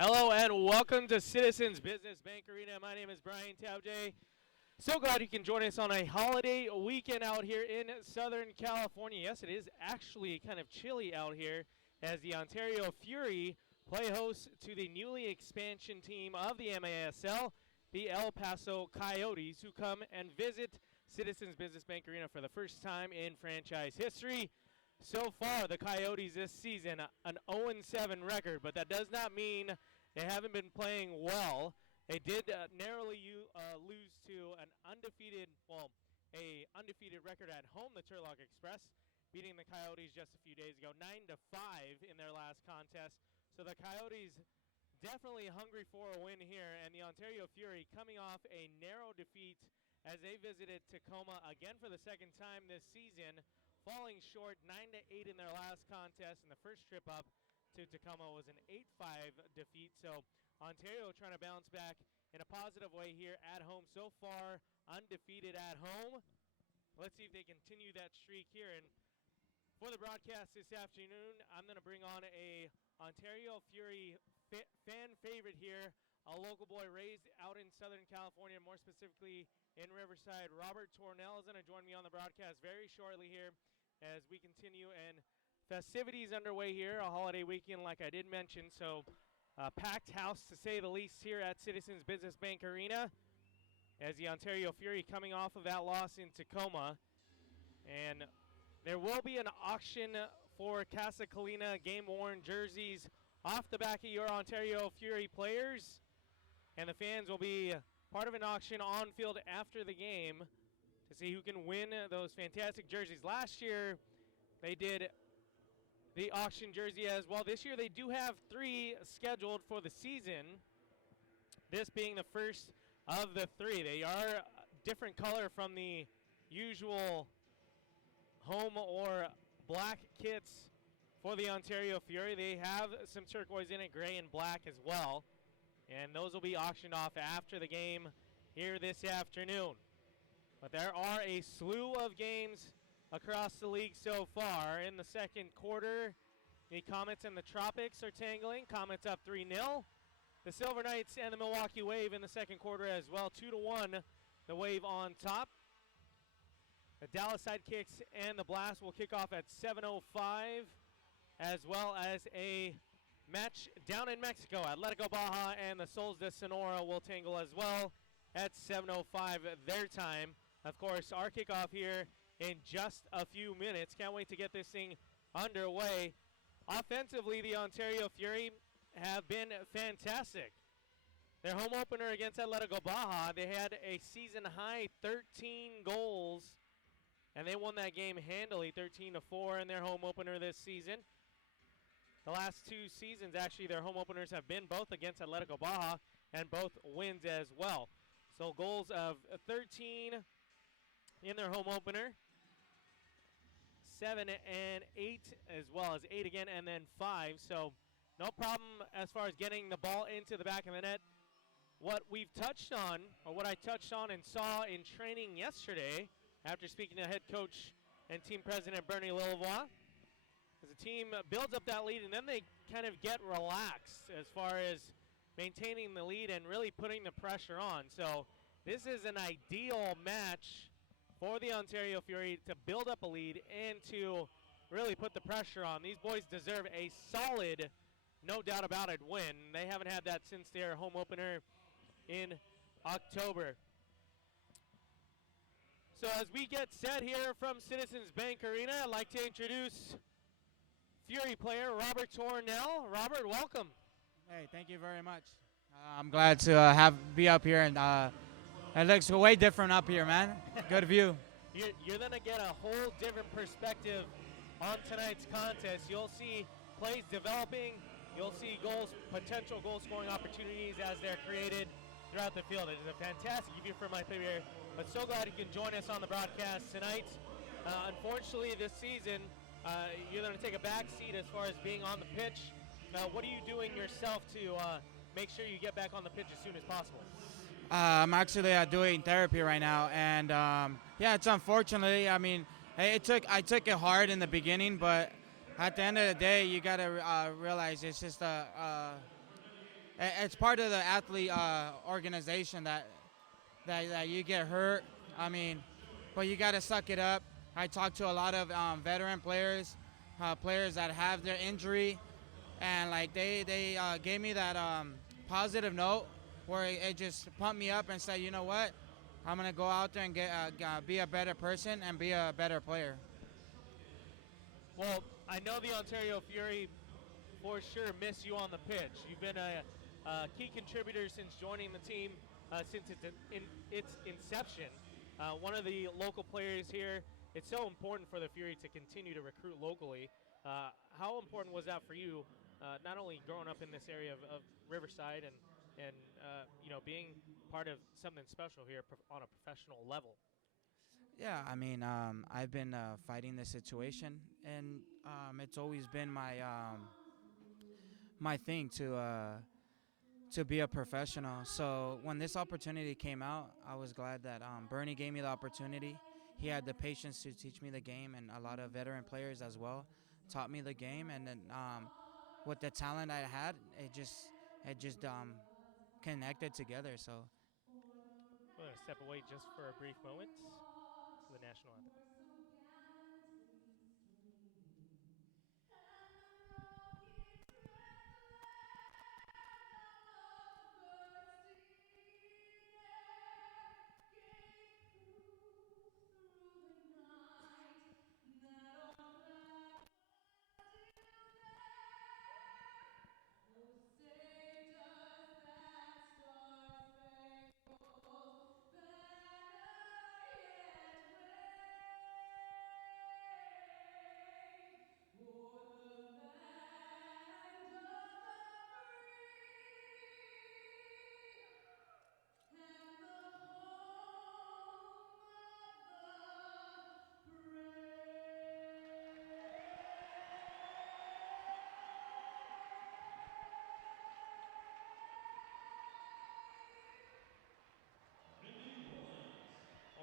Hello and welcome to Citizens Business Bank Arena. My name is Brian Taubje. So glad you can join us on a holiday weekend out here in Southern California. Yes, it is actually kind of chilly out here as the Ontario Fury play host to the newly expansion team of the MASL, the El Paso Coyotes, who come and visit Citizens Business Bank Arena for the first time in franchise history. So far, the Coyotes this season, an 0-7 record, but that does not mean they haven't been playing well. They did narrowly lose to a undefeated record at home, the Turlock Express, beating the Coyotes just a few days ago, 9-5 in their last contest. So the Coyotes definitely hungry for a win here, and the Ontario Fury coming off a narrow defeat as they visited Tacoma again for the second time this season, falling short 9-8 in their last contest, and the first trip up to Tacoma was an 8-5 defeat. So Ontario trying to bounce back in a positive way here at home. So far, undefeated at home. Let's see if they continue that streak here. And for the broadcast this afternoon, I'm going to bring on a Ontario Fury fan favorite here, a local boy raised out in Southern California, more specifically in Riverside. Robert Tornell is going to join me on the broadcast very shortly here as we continue, and festivities underway here, a holiday weekend like I did mention, so packed house to say the least here at Citizens Business Bank Arena as the Ontario Fury coming off of that loss in Tacoma. And there will be an auction for Casa Colina game-worn jerseys off the back of your Ontario Fury players, and the fans will be part of an auction on field after the game to see who can win those fantastic jerseys. Last year, they did the auction jersey as well. This year, they do have 3 scheduled for the season, this being the first of the 3. They are a different color from the usual home or black kits for the Ontario Fury. They have some turquoise in it, gray and black as well, and those will be auctioned off after the game here this afternoon. But there are a slew of games across the league so far. In the second quarter, the Comets and the Tropics are tangling. Comets up 3-0. The Silver Knights and the Milwaukee Wave in the second quarter as well, 2-1, the Wave on top. The Dallas Sidekicks and the Blast will kick off at 7:05, as well as a match down in Mexico. Atletico Baja and the Souls de Sonora will tangle as well at 7:05 their time. Of course, our kickoff here in just a few minutes. Can't wait to get this thing underway. Offensively, the Ontario Fury have been fantastic. Their home opener against Atletico Baja, they had a season-high 13 goals, and they won that game handily, 13-4 in their home opener this season. The last 2 seasons, actually, their home openers have been both against Atletico Baja and both wins as well. So goals of 13 in their home opener, 7 and 8, as well as 8 again, and then 5. So no problem as far as getting the ball into the back of the net. What we've touched on, or what I touched on and saw in training yesterday, after speaking to head coach and team president Bernie Lillevoix, as the team builds up that lead and then they kind of get relaxed as far as maintaining the lead and really putting the pressure on. So this is an ideal match for the Ontario Fury to build up a lead and to really put the pressure on. These boys deserve a solid, no doubt about it, win. They haven't had that since their home opener in October. So as we get set here from Citizens Bank Arena, I'd like to introduce Fury player Robert Tornell. Robert, welcome. Hey, thank you very much. I'm glad to be up here, and it looks way different up here, man. Good view. You're going to get a whole different perspective on tonight's contest. You'll see plays developing. You'll see potential goal-scoring opportunities as they're created throughout the field. It is a fantastic view from my player, but so glad you can join us on the broadcast tonight. Unfortunately, this season, you're going to take a back seat as far as being on the pitch. What are you doing yourself to make sure you get back on the pitch as soon as possible? I'm actually doing therapy right now, and yeah, it's unfortunately. I mean, I took it hard in the beginning, but at the end of the day, you gotta realize it's just it's part of the athlete organization that you get hurt. I mean, but you got to suck it up. I talked to a lot of veteran players, players that have their injury, and like they gave me that positive note where it just pumped me up and said, you know what, I'm gonna go out there and be a better person and be a better player. Well, I know the Ontario Fury for sure miss you on the pitch. You've been a key contributor since joining the team, since its inception. One of the local players here. It's so important for the Fury to continue to recruit locally. How important was that for you, not only growing up in this area of Riverside and being part of something special here on a professional level? Yeah, I mean, I've been fighting this situation, and it's always been my thing to be a professional. So when this opportunity came out, I was glad that Bernie gave me the opportunity. He had the patience to teach me the game, and a lot of veteran players as well taught me the game. And then with the talent I had, it just connected together. So We're going to step away just for a brief moment to the national anthem.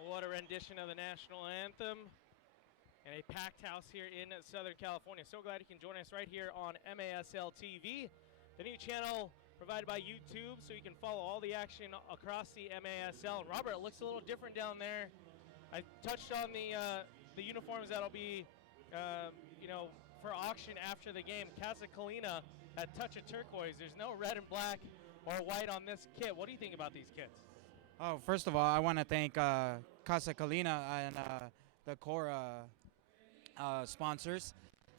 What a rendition of the national anthem. And a packed house here in Southern California. So glad you can join us right here on MASL TV, the new channel provided by YouTube, so you can follow all the action across the MASL. And Robert, it looks a little different down there. I touched on the uniforms that'll be, for auction after the game. Casa Colina had touch of turquoise. There's no red and black or white on this kit. What do you think about these kits? Oh, first of all, I want to thank Casa Colina and the core sponsors.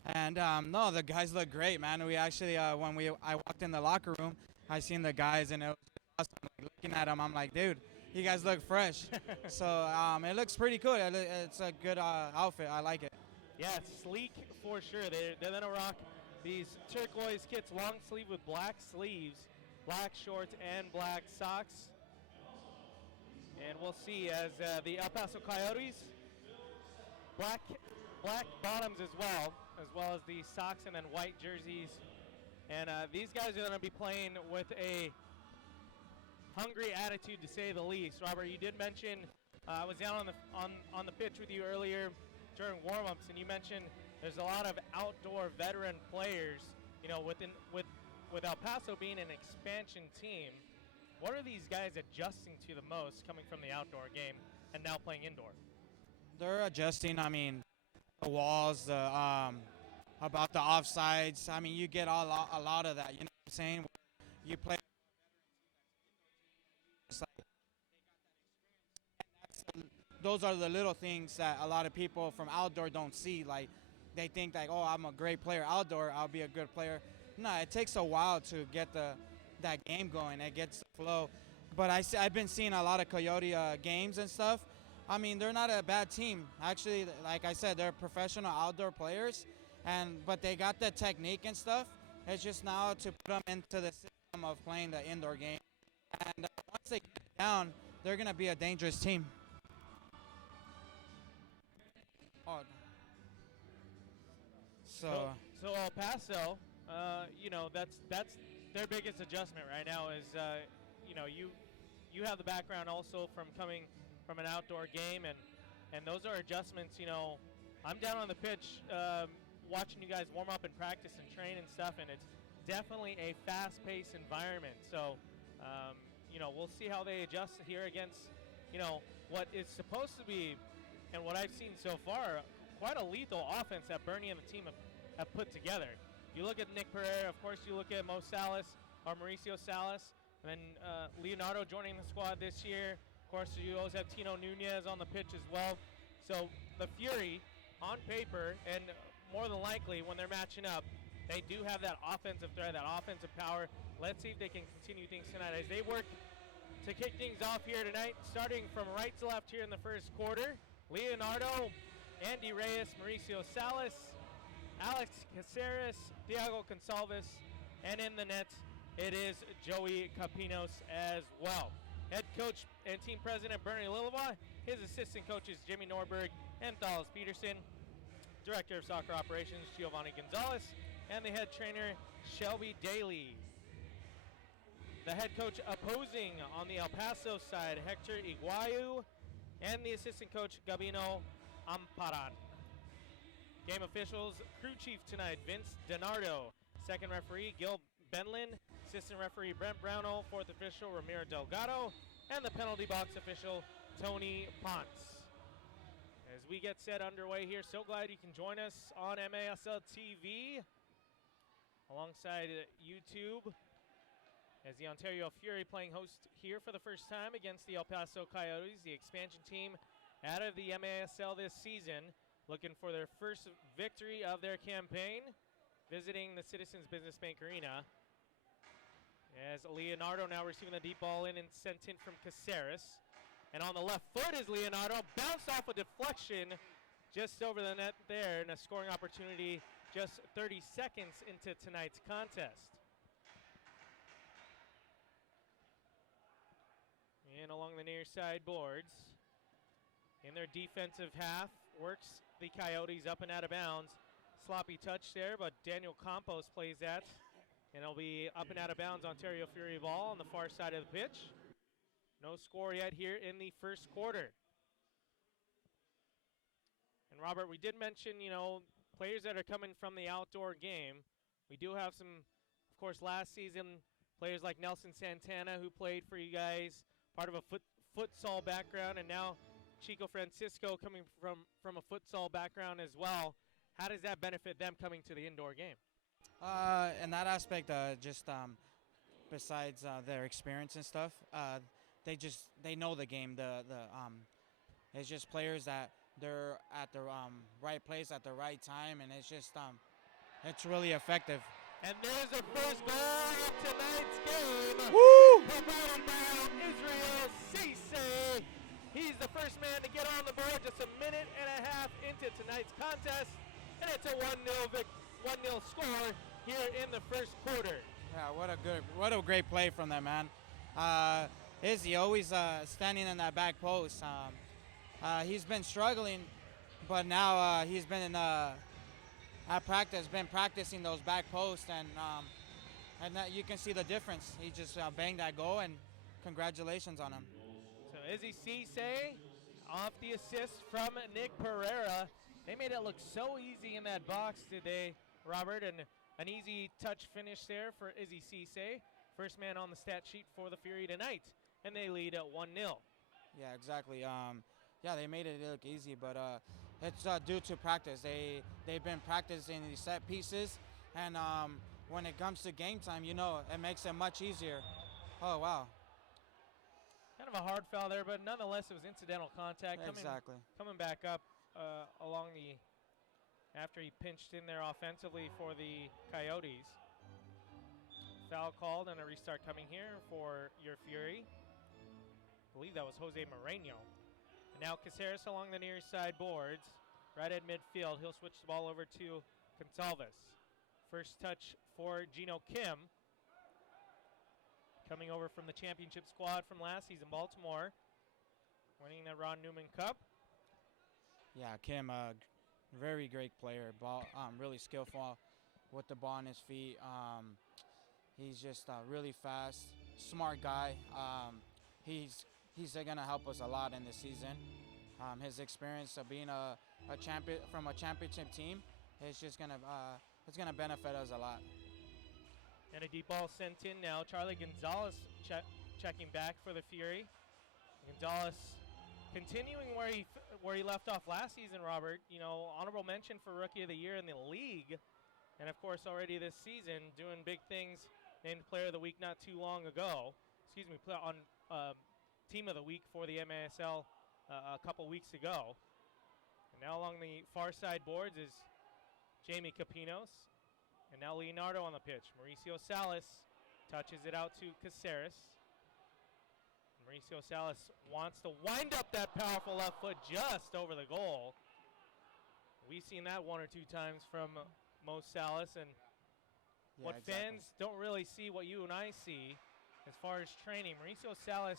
And no, the guys look great, man. We actually, when I walked in the locker room, I seen the guys, and it was awesome. Like, looking at them, I'm like, dude, you guys look fresh. So it looks pretty cool. It's a good outfit. I like it. Yeah, it's sleek for sure. They're going to rock these turquoise kits, long sleeve with black sleeves, black shorts, and black socks. And we'll see as the El Paso Coyotes, black bottoms as well as the socks and then white jerseys. And these guys are going to be playing with a hungry attitude, to say the least. Robert, you did mention I was down on the pitch with you earlier during warm-ups, and you mentioned there's a lot of outdoor veteran players. You know, with El Paso being an expansion team, what are these guys adjusting to the most coming from the outdoor game and now playing indoor? They're adjusting. I mean, the walls, about the offsides. I mean, you get a lot of that. You know what I'm saying? You play. It's like those are the little things that a lot of people from outdoor don't see. Like, they think like, oh, I'm a great player outdoor, I'll be a good player. No, it takes a while to get that game going. It gets the flow. But I've been seeing a lot of Coyote games and stuff. I mean, they're not a bad team. Actually, like I said, they're professional outdoor players, but they got the technique and stuff. It's just now to put them into the system of playing the indoor game. And once they get down, they're going to be a dangerous team. Oh. So El Paso, that's their biggest adjustment right now is, you have the background also from coming from an outdoor game, and those are adjustments. I'm down on the pitch watching you guys warm up and practice and train and stuff, and definitely a fast-paced environment. So, we'll see how they adjust here against, what is supposed to be, and what I've seen so far, quite a lethal offense that Bernie and the team have put together. You look at Nick Pereira, of course, you look at Mauricio Salas, and then Leonardo joining the squad this year. Of course, you always have Tino Nunez on the pitch as well. So the Fury, on paper, and more than likely when they're matching up, they do have that offensive threat, that offensive power. Let's see if they can continue things tonight as they work to kick things off here tonight, starting from right to left here in the first quarter. Leonardo, Andy Reyes, Mauricio Salas, Alex Caceres, Thiago Gonçalves, and in the net, it is Joey Capinos as well. Head coach and team president Bernie Lillaba, his assistant coaches Jimmy Norberg and Thalas Peterson, director of soccer operations Giovanni Gonzalez, and the head trainer Shelby Daly. The head coach opposing on the El Paso side, Hector Iguayu, and the assistant coach Gabino Amparan. Game officials, crew chief tonight, Vince DiNardo. Second referee, Gil Benlin. Assistant referee, Brent Brownell. Fourth official, Ramiro Delgado. And the penalty box official, Tony Ponce. As we get set underway here, so glad you can join us on MASL TV alongside YouTube as the Ontario Fury playing host here for the first time against the El Paso Coyotes, the expansion team out of the MASL this season, looking for their first victory of their campaign, visiting the Citizens Business Bank Arena. As Leonardo now receiving the deep ball in and sent in from Caceres. And on the left foot is Leonardo, bounced off a deflection just over the net there, and a scoring opportunity just 30 seconds into tonight's contest. And along the near side boards, in their defensive half, works the Coyotes up and out of bounds. Sloppy touch there, but Daniel Campos plays that. And it'll be up and out of bounds, Ontario Fury ball on the far side of the pitch. No score yet here in the first quarter. And Robert, we did mention, players that are coming from the outdoor game. We do have some, of course, last season, players like Nelson Santana who played for you guys, part of a futsal background, and now Chico Francisco coming from a futsal background as well. How does that benefit them coming to the indoor game? In that aspect, besides their experience and stuff, they know the game. It's just players that they're at the right place at the right time, and it's really effective. And there's the first goal of tonight's game. Woo! Provided by Israel Cisse. He's the first man to get on the board just a minute and a half into tonight's contest. And it's a 1-0 score here in the first quarter. Yeah, what a great play from that man. Izzy always standing in that back post. He's been struggling, but now he's been been practicing those back posts, and that you can see the difference. He just banged that goal, and congratulations on him. So Izzy Cisse off the assist from Nick Pereira. They made it look so easy in that box today, Robert, and an easy touch finish there for Izzy Cisse. First man on the stat sheet for the Fury tonight, and they lead at 1-0. Yeah, exactly. They made it look easy, but it's due to practice. They've been practicing these set pieces, and when it comes to game time, it makes it much easier. Oh, wow. Kind of a hard foul there, but nonetheless, it was incidental contact. Exactly. Coming back up after he pinched in there offensively for the Coyotes. Foul called and a restart coming here for your Fury. I believe that was Jose Moreno. And now Caceres along the near side boards, right at midfield. He'll switch the ball over to Gonçalves. First touch for Gino Kim. Coming over from the championship squad from last season, Baltimore. Winning the Ron Newman Cup. Yeah, Kim, very great player. Really skillful with the ball on his feet. He's just really fast, smart guy. He's going to help us a lot in this season. His experience of being a champion from a championship team is just going to benefit us a lot. And a deep ball sent in now. Charlie Gonzalez checking back for the Fury. Gonzalez continuing where he left off last season, Robert. You know, honorable mention for Rookie of the Year in the league. And, of course, already this season doing big things. Named Player of the Week not too long ago. Excuse me, on Team of the Week for the MASL a couple weeks ago. And now along the far side boards is Jamie Capinos. And now Leonardo on the pitch. Mauricio Salas touches it out to Caceres. Mauricio Salas wants to wind up that powerful left foot just over the goal. We've seen that one or two times from Mo Salas, and Yeah, what exactly. fans don't really see, what you and I see as far as training. Mauricio Salas,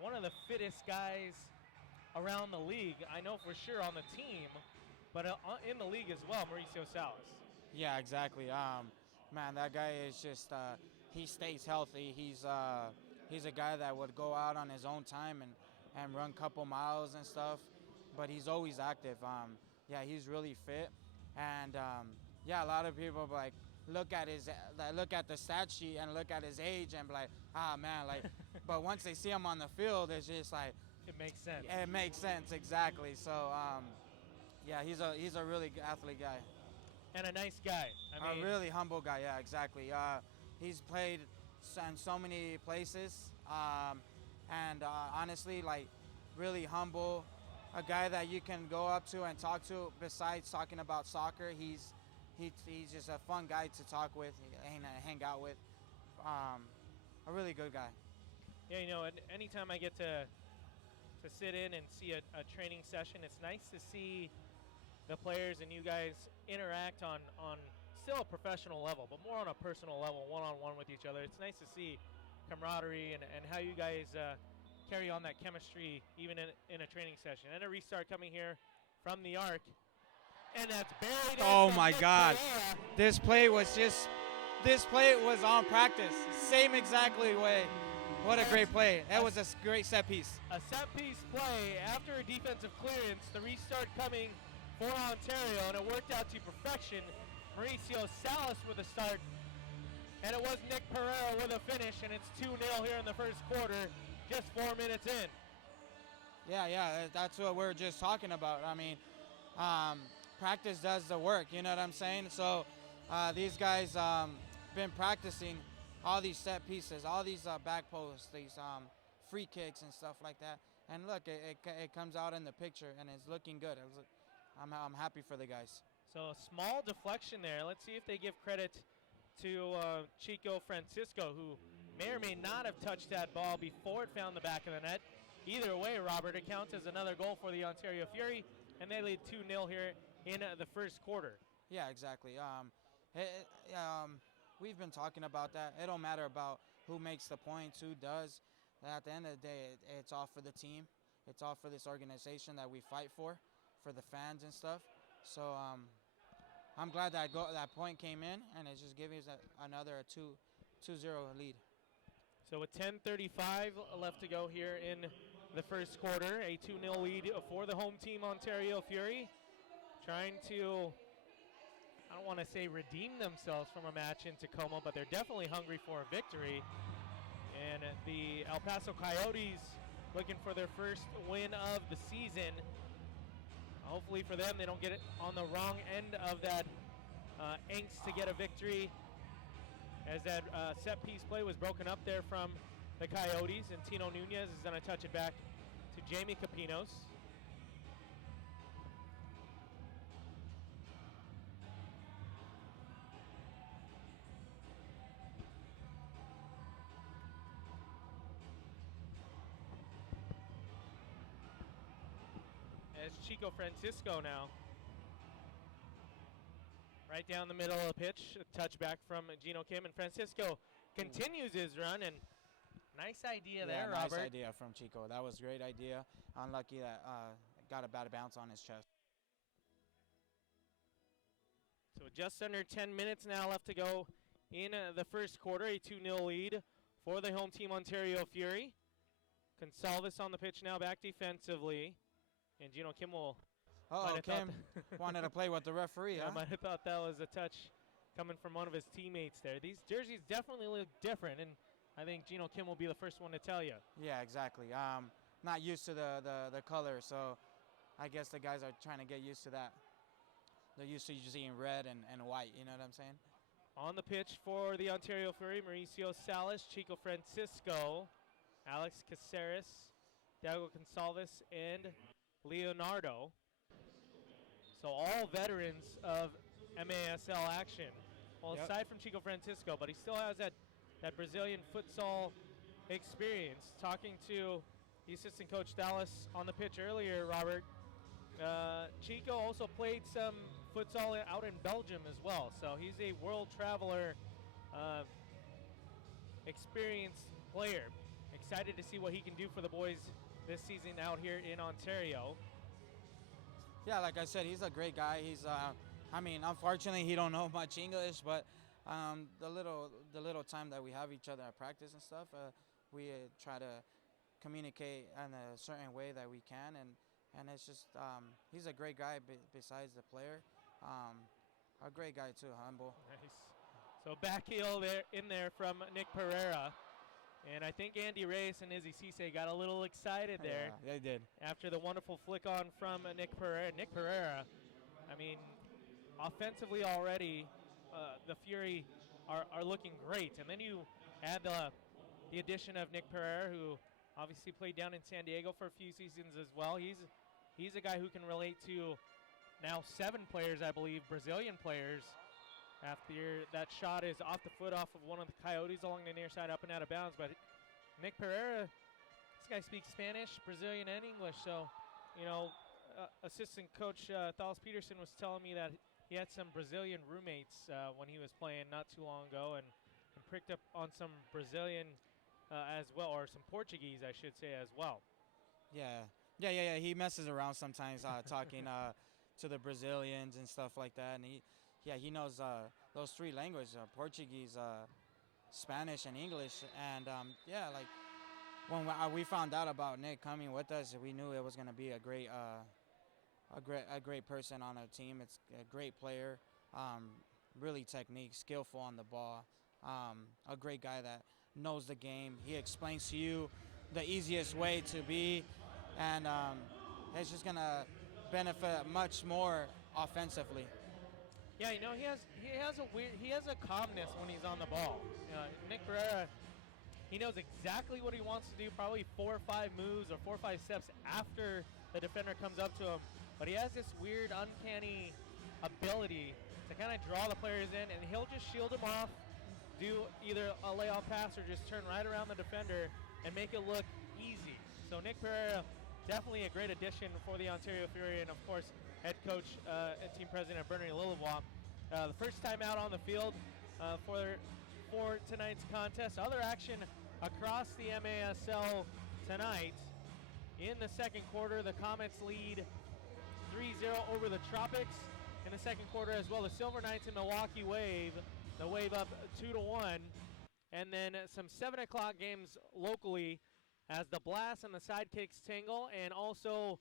one of the fittest guys around the league. I know for sure on the team, but in the league as well, Mauricio Salas. Yeah, exactly. Man, that guy is just he stays healthy. He's a guy that would go out on his own time and run a couple miles and stuff, but he's always active. Yeah, he's really fit, and yeah, a lot of people like look at the stat sheet and look at his age and be like, ah man, like, but once they see him on the field, it's just like It makes sense. it makes sense exactly. So yeah, he's a really good athlete guy. And a nice guy. I mean, A really humble guy, yeah, exactly. He's played in so many places, and honestly, like, really humble. A guy that you can go up to and talk to. Besides talking about soccer, he's just a fun guy to talk with and hang out with. A really good guy. yeah, you know, anytime I get to sit in and see a training session, it's nice to see the players and you guys interact on still a professional level, but more on a personal level, one-on-one with each other. It's nice to see camaraderie and how you guys carry on that chemistry even in a training session. And a restart coming here from the arc. And that's buried in. Oh from my Nick God. Pereira. This play was on practice. Same exactly way. What a great play. That was a great set piece. A set piece play after a defensive clearance. The restart coming for Ontario, and it worked out to perfection. Mauricio Salas with a start, and it was Nick Pereira with a finish, and it's 2-0 here in the first quarter, just 4 minutes in. Yeah, that's what we're just talking about. I mean, practice does the work, you know what I'm saying? So these guys been practicing all these set pieces, all these back posts, these free kicks and stuff like that. And look, it comes out in the picture, and it's looking good. I'm happy for the guys. So a small deflection there. Let's see if they give credit to Chico Francisco, who may or may not have touched that ball before it found the back of the net. Either way, Robert, it counts as another goal for the Ontario Fury, and they lead 2-0 here in the first quarter. Yeah, exactly. We've been talking about that. It don't matter about who makes the points, who does. At the end of the day, it's all for the team. It's all for this organization that we fight for the fans and stuff. So I'm glad that point came in, and it just gave us another 2-0 lead. So with 10:35 left to go here in the first quarter, a 2-0 lead for the home team Ontario Fury, trying to, I don't want to say redeem themselves from a match in Tacoma, but they're definitely hungry for a victory. And the El Paso Coyotes looking for their first win of the season. Hopefully for them, they don't get it on the wrong end of that angst to get a victory, as that set piece play was broken up there from the Coyotes, and Tino Nunez is going to touch it back to Jamie Capinos. As Chico Francisco now. Right down the middle of the pitch, a touchback from Gino Kim, and Francisco continues his run, and nice idea there, nice Robert. idea from Chico. That was a great idea. Unlucky that got a bad bounce on his chest. So just under 10 minutes now left to go in the first quarter, a 2-0 lead for the home team Ontario Fury. Consalvis on the pitch now, back defensively, and Gino Kim will Kim wanted to play with the referee, I huh? might have thought that was a touch coming from one of his teammates there. These jerseys definitely look different, and I think Gino Kim will be the first one to tell you. Yeah, exactly. Not used to the color, so I guess the guys are trying to get used to that. They're used to just seeing red and white, you know what I'm saying? On the pitch for the Ontario Fury, Mauricio Salas, Chico Francisco, Alex Caceres, Diego Gonçalves, and Leonardo. So all veterans of MASL action. Well, Yep. aside from Chico Francisco, but he still has that Brazilian futsal experience. Talking to the assistant coach Dallas on the pitch earlier, Robert, Chico also played some futsal out in Belgium as well. So he's a world traveler, experienced player. Excited to see what he can do for the boys this season out here in Ontario. Yeah, like I said, he's a great guy. I mean, unfortunately, he don't know much English, but the little time that we have each other at practice and stuff, we try to communicate in a certain way that we can, and it's just he's a great guy besides the player, a great guy too, humble. Nice. So back heel there in there from Nick Pereira. And I think Andy Reyes and Izzy Cisse got a little excited there. Yeah, they did. After the wonderful flick on from Nick Pereira. Nick Pereira, I mean, offensively already, the Fury are looking great. And then you add the addition of Nick Pereira, who obviously played down in San Diego for a few seasons as well. He's a guy who can relate to now 7 players, I believe, Brazilian players. After that shot is off the foot off of one of the Coyotes along the near side, up and out of bounds. But Nick Pereira, this guy speaks Spanish, Brazilian, and English. So, assistant coach Thales Peterson was telling me that he had some Brazilian roommates when he was playing not too long ago, and picked up on some Brazilian as well, or some Portuguese, I should say, as well. Yeah. He messes around sometimes talking to the Brazilians and stuff like that, and he knows those 3 languages: Portuguese, Spanish, and English. And like when we found out about Nick coming with us, we knew it was going to be a great person on our team. It's a great player, really technique, skillful on the ball, a great guy that knows the game. He explains to you the easiest way to be, and it's just going to benefit much more offensively. Yeah, he has a calmness when he's on the ball. Nick Pereira, he knows exactly what he wants to do, probably 4 or 5 moves or 4 or 5 steps after the defender comes up to him. But he has this weird, uncanny ability to kind of draw the players in, and he'll just shield them off, do either a layoff pass or just turn right around the defender and make it look easy. So Nick Pereira, definitely a great addition for the Ontario Fury, and of course, head coach and team president Bernie Lillebois. The first time out on the field for tonight's contest. Other action across the MASL tonight. In the second quarter, the Comets lead 3-0 over the Tropics. In the second quarter as well, the Silver Knights and Milwaukee Wave. The Wave up 2-1. And then some 7 o'clock games locally as the Blast and the Sidekicks tangle, and also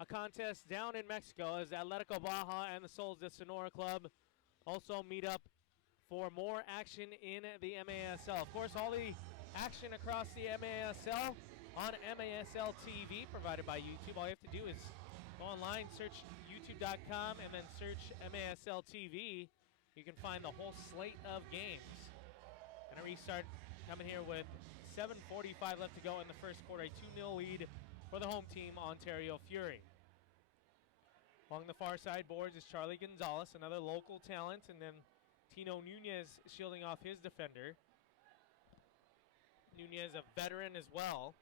a contest down in Mexico as Atletico Baja and the Souls de Sonora Club also meet up for more action in the MASL. Of course, all the action across the MASL on MASL TV, provided by YouTube. All you have to do is go online, search youtube.com, and then search MASL TV. You can find the whole slate of games. And a restart coming here with 7:45 left to go in the first quarter. A 2-0 lead for the home team, Ontario Fury. Along the far side boards is Charlie Gonzalez, another local talent, and then Tino Nunez shielding off his defender. Nunez, a veteran as well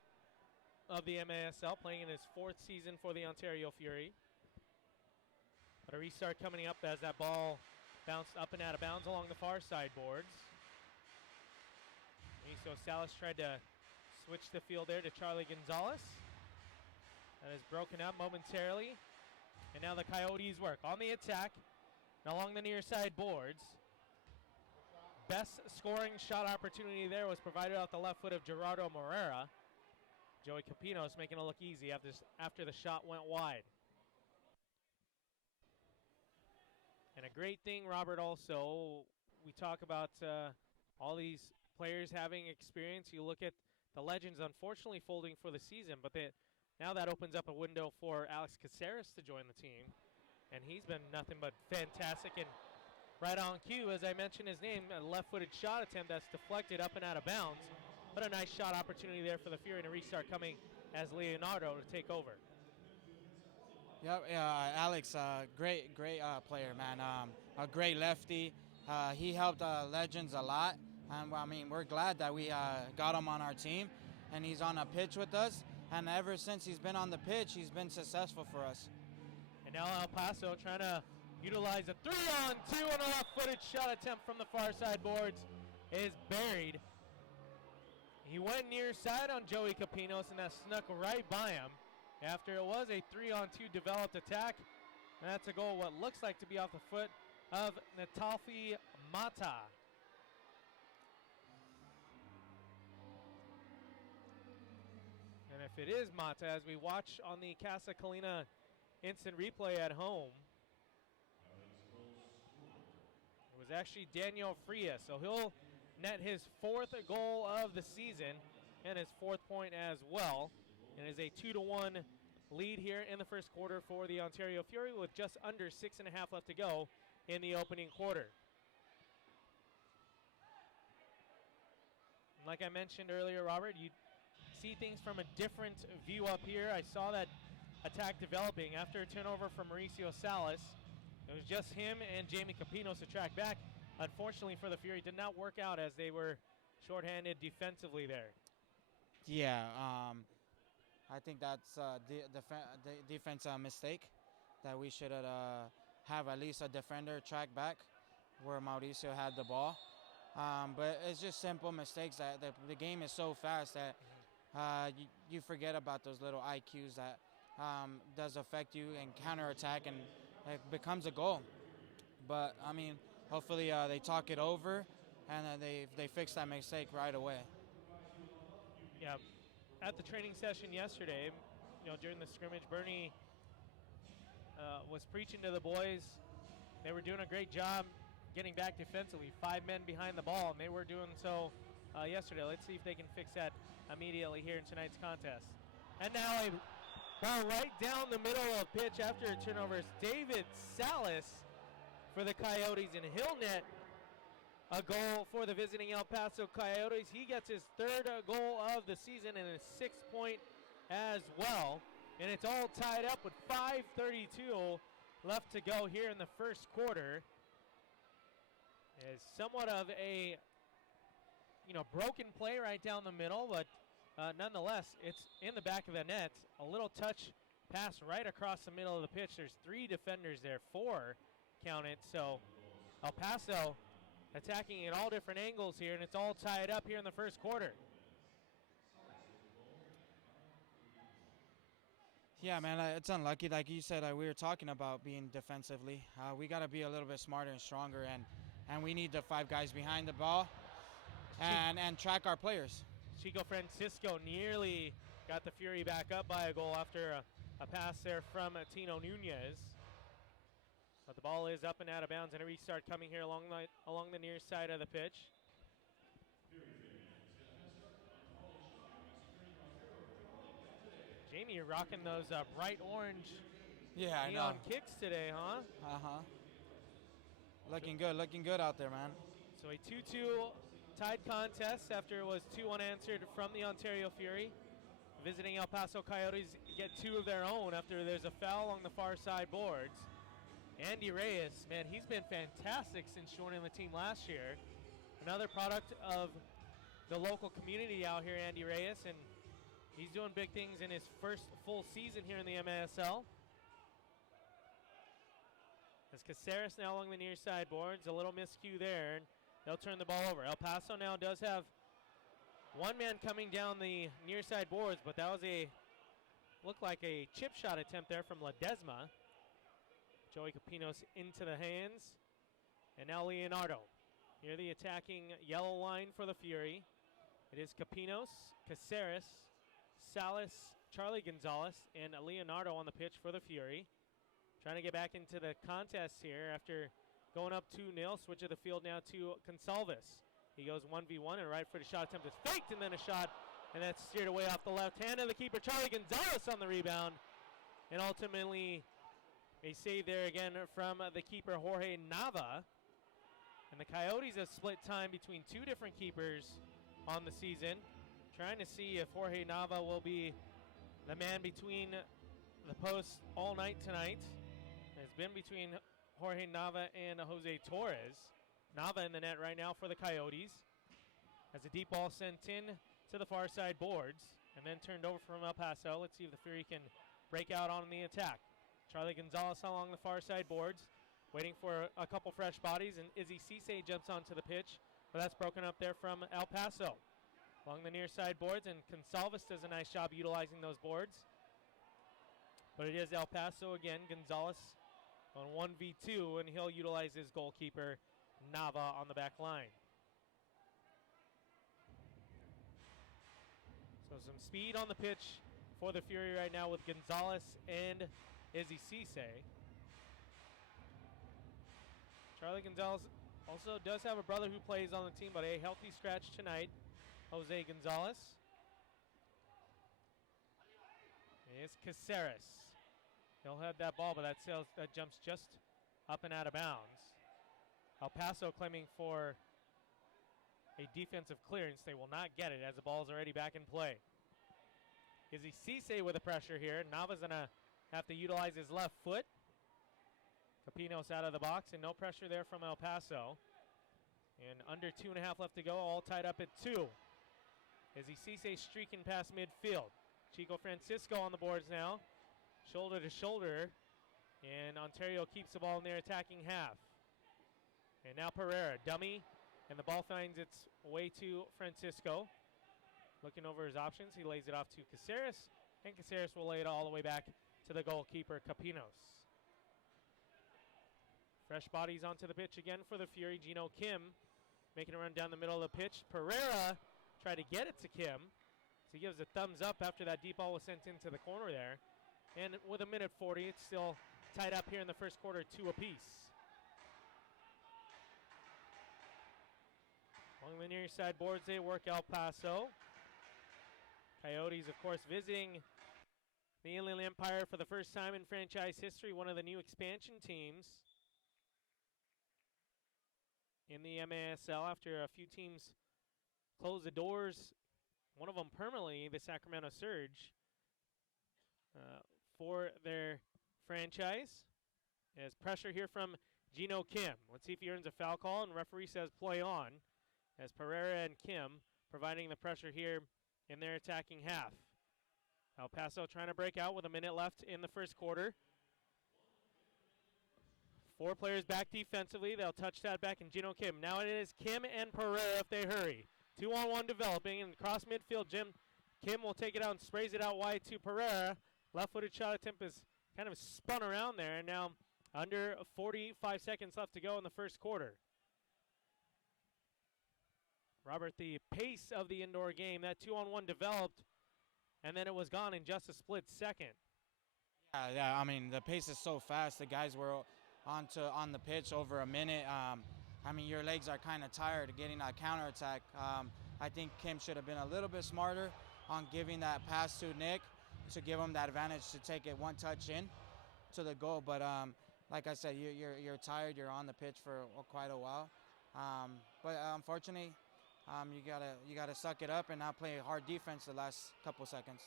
of the MASL, playing in his 4th season for the Ontario Fury. But a restart coming up as that ball bounced up and out of bounds along the far side boards. So Salas tried to switch the field there to Charlie Gonzalez. That is broken up momentarily. And now the Coyotes work on the attack and along the near side boards. Best scoring shot opportunity there was provided off the left foot of Gerardo Morera. Joey Capinos making it look easy after the shot went wide. And a great thing, Robert, also, we talk about all these players having experience. You look at the Legends, unfortunately, folding for the season, but now that opens up a window for Alex Caceres to join the team. And he's been nothing but fantastic. And right on cue, as I mentioned his name, a left-footed shot attempt that's deflected up and out of bounds. But a nice shot opportunity there for the Fury, and a restart coming as Leonardo to take over. Yep, Alex, great player, man. A great lefty. He helped Legends a lot, and I mean, we're glad that we got him on our team, and he's on a pitch with us. And ever since he's been on the pitch, he's been successful for us. And now El Paso trying to utilize a 3-on-2, and a left-footed shot attempt from the far side boards is buried. He went near side on Joey Capinos, and that snuck right by him. After it was a 3-on-2 developed attack, and that's a goal what looks like to be off the foot of Natalfi Mata. And if it is Mata, as we watch on the Casa Colina instant replay at home, it was actually Daniel Frias, so he'll net his 4th goal of the season and his 4th point as well. And it is a 2-1 lead here in the first quarter for the Ontario Fury with just under 6.5 left to go in the opening quarter. And like I mentioned earlier, Robert, you see things from a different view up here. I saw that attack developing after a turnover from Mauricio Salas. It was just him and Jamie Capinos to track back. Unfortunately for the Fury, did not work out as they were shorthanded defensively there. Yeah, I think that's defense mistake that we should have at least a defender track back where Mauricio had the ball. But it's just simple mistakes that the game is so fast that you forget about those little IQs that does affect you and counterattack, and it becomes a goal. But, I mean, hopefully they talk it over and they fix that mistake right away. Yeah, at the training session yesterday, during the scrimmage, Bernie was preaching to the boys. They were doing a great job getting back defensively, 5 men behind the ball, and they were doing so yesterday. Let's see if they can fix that immediately here in tonight's contest. And now a ball right down the middle of pitch after a turnover. It's David Salas for the Coyotes, and he'll net a goal for the visiting El Paso Coyotes. He gets his 3rd goal of the season and his 6th point as well. And it's all tied up with 5:32 left to go here in the first quarter. It's somewhat of a broken play right down the middle, but nonetheless, it's in the back of the net. A little touch pass right across the middle of the pitch. There's 3 defenders there, 4 count it. So El Paso attacking at all different angles here, and it's all tied up here in the first quarter. Yeah, man, it's unlucky. Like you said, we were talking about being defensively. We got to be a little bit smarter and stronger, and we need the 5 guys behind the ball and track our players. Chico Francisco nearly got the Fury back up by a goal after a pass there from Tino Nunez. But the ball is up and out of bounds, and a restart coming here along the near side of the pitch. Jamie, you're rocking those bright orange neon kicks today, huh? Uh-huh. Looking good out there, man. So a 2-2 tied contest after it was 2 unanswered from the Ontario Fury. Visiting El Paso Coyotes get 2 of their own after there's a foul along the far side boards. Andy Reyes, man, he's been fantastic since joining the team last year. Another product of the local community out here, Andy Reyes, and he's doing big things in his first full season here in the MASL. As Caceres now along the near side boards, a little miscue there, and they'll turn the ball over. El Paso now does have 1 man coming down the near side boards, but that was looked like a chip shot attempt there from Ledesma. Joey Capinos into the hands. And now Leonardo. Here the attacking yellow line for the Fury. It is Capinos, Caceres, Salas, Charlie Gonzalez, and Leonardo on the pitch for the Fury. Trying to get back into the contest here after going up 2-0. Switch of the field now to Consalvis. He goes 1v1, and a right-footed shot attempt is faked, and then a shot, and that's steered away off the left hand of the keeper, Charlie Gonzalez, on the rebound. And ultimately, a save there again from the keeper, Jorge Nava. And the Coyotes have split time between two different keepers on the season, trying to see if Jorge Nava will be the man between the posts all night tonight. It's been between Jorge Nava and Jose Torres. Nava in the net right now for the Coyotes. Has a deep ball sent in to the far side boards and then turned over from El Paso. Let's see if the Fury can break out on the attack. Charlie Gonzalez along the far side boards, waiting for a couple fresh bodies, and Izzy Cisse jumps onto the pitch, but that's broken up there from El Paso. Along the near side boards, and Consalvis does a nice job utilizing those boards. But it is El Paso again. Gonzalez on 1v2, and he'll utilize his goalkeeper, Nava, on the back line. So some speed on the pitch for the Fury right now with Gonzalez and Izzy Cisse. Charlie Gonzalez also does have a brother who plays on the team, but a healthy scratch tonight, Jose Gonzalez. Is Caceres. He'll have that ball, but that jumps just up and out of bounds. El Paso claiming for a defensive clearance. They will not get it as the ball is already back in play. Izzy Cisse with the pressure here. Nava's going to have to utilize his left foot. Capinos out of the box, and no pressure there from El Paso. And under 2.5 left to go, all tied up at 2. Izzy Cisse streaking past midfield. Chico Francisco on the boards now. Shoulder to shoulder. And Ontario keeps the ball in their attacking half. And now Pereira, dummy. And the ball finds its way to Francisco. Looking over his options, he lays it off to Caceres. And Caceres will lay it all the way back to the goalkeeper, Capinos. Fresh bodies onto the pitch again for the Fury. Gino Kim making a run down the middle of the pitch. Pereira tried to get it to Kim. So he gives a thumbs up after that deep ball was sent into the corner there. And with a minute 40, it's still tied up here in the first quarter, 2 apiece. Along the near side boards, they work El Paso. Coyotes, of course, visiting the Inland Empire for the first time in franchise history, one of the new expansion teams in the MASL after a few teams closed the doors, one of them permanently, the Sacramento Surge, for their franchise. There's pressure here from Gino Kim. Let's see if he earns a foul call, and referee says play on, as Pereira and Kim providing the pressure here in their attacking half. El Paso trying to break out with a minute left in the first quarter. 4 players back defensively. They'll touch that back in Gino Kim. Now it is Kim and Pereira if they hurry. 2-on-1 developing, and across midfield, Kim will take it out and sprays it out wide to Pereira. Left-footed shot attempt is kind of spun around there, and now under 45 seconds left to go in the first quarter. Robert, the pace of the indoor game, that 2-on-1 developed, and then it was gone in just a split second. Yeah, I mean, the pace is so fast. The guys were on the pitch over a minute. I mean, your legs are kind of tired getting that counterattack. I think Kim should have been a little bit smarter on giving that pass to Nick to give him that advantage to take it one touch in to the goal. But like I said, you're tired. You're on the pitch for quite a while. But unfortunately, you gotta suck it up and not play hard defense the last couple seconds.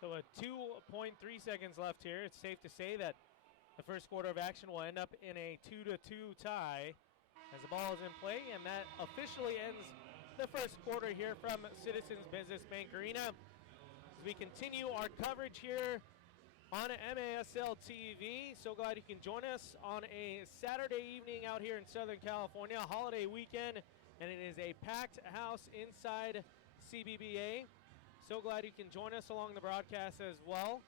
So a 2.3 seconds left here. It's safe to say that the first quarter of action will end up in a 2-2 tie as the ball is in play, and that officially ends the first quarter here from Citizens Business Bank Arena. As we continue our coverage here on MASL TV. So glad you can join us on a Saturday evening out here in Southern California, holiday weekend, and it is a packed house inside CBBA. So glad you can join us along the broadcast as well.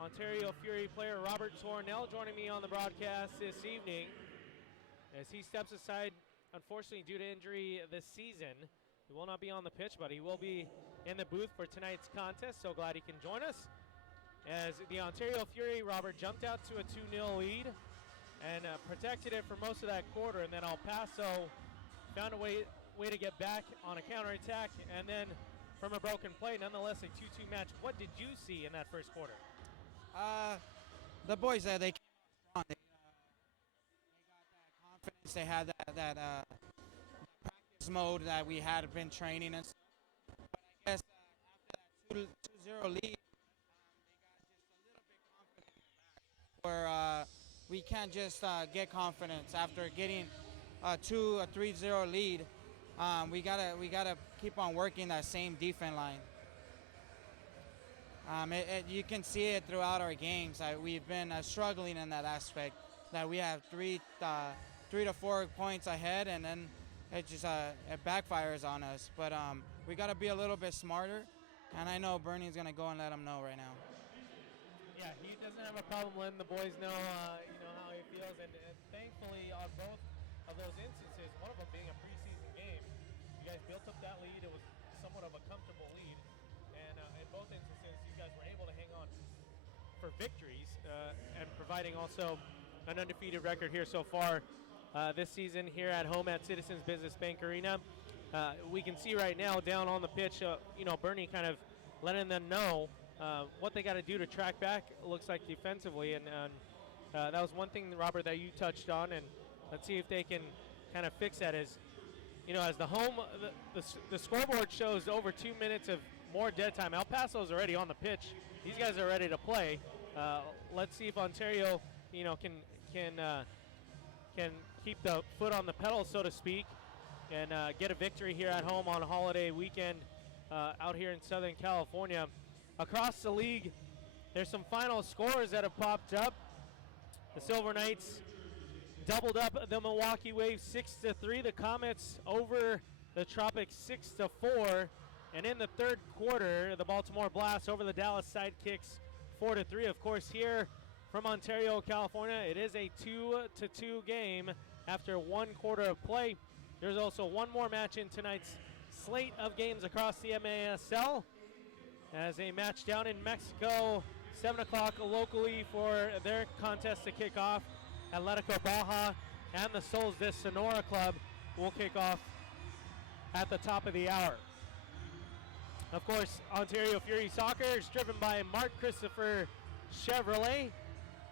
Ontario Fury player Robert Tornell joining me on the broadcast this evening as he steps aside, unfortunately, due to injury this season. He will not be on the pitch, but he will be in the booth for tonight's contest. So glad he can join us. As the Ontario Fury, Robert, jumped out to a 2-0 lead and protected it for most of that quarter. And then El Paso found a way to get back on a counterattack, and then from a broken play, nonetheless a 2-2 match. What did you see in that first quarter? The boys, they came out strong. They got that confidence. They had that practice mode that we had been training and stuff. But I guess after that 2-0 lead, they got just a little bit confident where we can't just get confidence after getting a 3-0 lead. We gotta keep on working that same defense line. You can see it throughout our games. We've been struggling in that aspect. That we have 3 to 4 points ahead, and then it just it backfires on us. But we got to be a little bit smarter, and I know Bernie's gonna go and let them know right now. Yeah, he doesn't have a problem letting the boys know, how he feels, and thankfully on both of those instances, one of them being a preseason game, you guys built up that lead. It was somewhat of a comfortable lead, and in both instances, you guys were able to hang on for victories and providing also an undefeated record here so far this season here at home at Citizens Business Bank Arena. We can see right now down on the pitch, Bernie kind of letting them know what they got to do to track back. It looks like defensively, and that was one thing, Robert, that you touched on, and let's see if they can kind of fix that. As the home, the scoreboard shows over 2 minutes of more dead time. El Paso's already on the pitch. These guys are ready to play. Let's see if Ontario, can keep the foot on the pedal, so to speak, and get a victory here at home on a holiday weekend out here in Southern California. Across the league, there's some final scores that have popped up. The Silver Knights doubled up the Milwaukee Waves 6-3. The Comets over the Tropics 6-4. And in the third quarter, the Baltimore Blast over the Dallas Sidekicks 4-3. Of course, here from Ontario, California, it is a 2-2 game after one quarter of play. There's also one more match in tonight's slate of games across the MASL, as a match down in Mexico, 7 o'clock locally for their contest to kick off. Atletico Baja and the Souls de Sonora Club will kick off at the top of the hour. Of course, Ontario Fury Soccer is driven by Mark Christopher Chevrolet,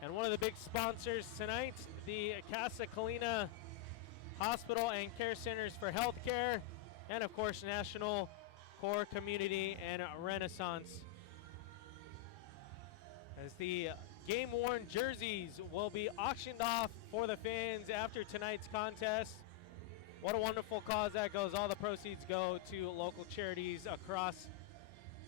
and one of the big sponsors tonight, the Casa Colina Hospital and Care Centers for Healthcare, and of course, National Core Community and Renaissance. As the game-worn jerseys will be auctioned off for the fans after tonight's contest. What a wonderful cause that goes. All the proceeds go to local charities across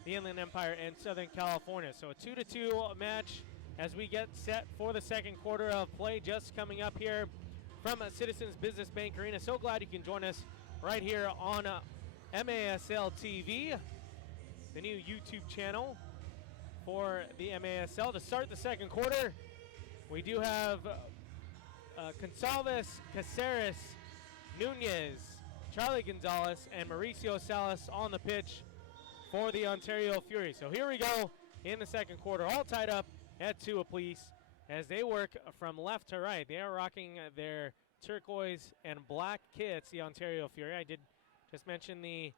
the Inland Empire and Southern California. So a 2-2 match as we get set for the second quarter of play, just coming up here from Citizens Business Bank Arena. So glad you can join us right here on MASL TV, the new YouTube channel for the MASL. To start the second quarter, we do have Gonzalez, Caceres, Nunez, Charlie Gonzalez, and Mauricio Salas on the pitch for the Ontario Fury. So here we go in the second quarter, all tied up at 2 apiece as they work from left to right. They are rocking their turquoise and black kits, the Ontario Fury. I did just mention the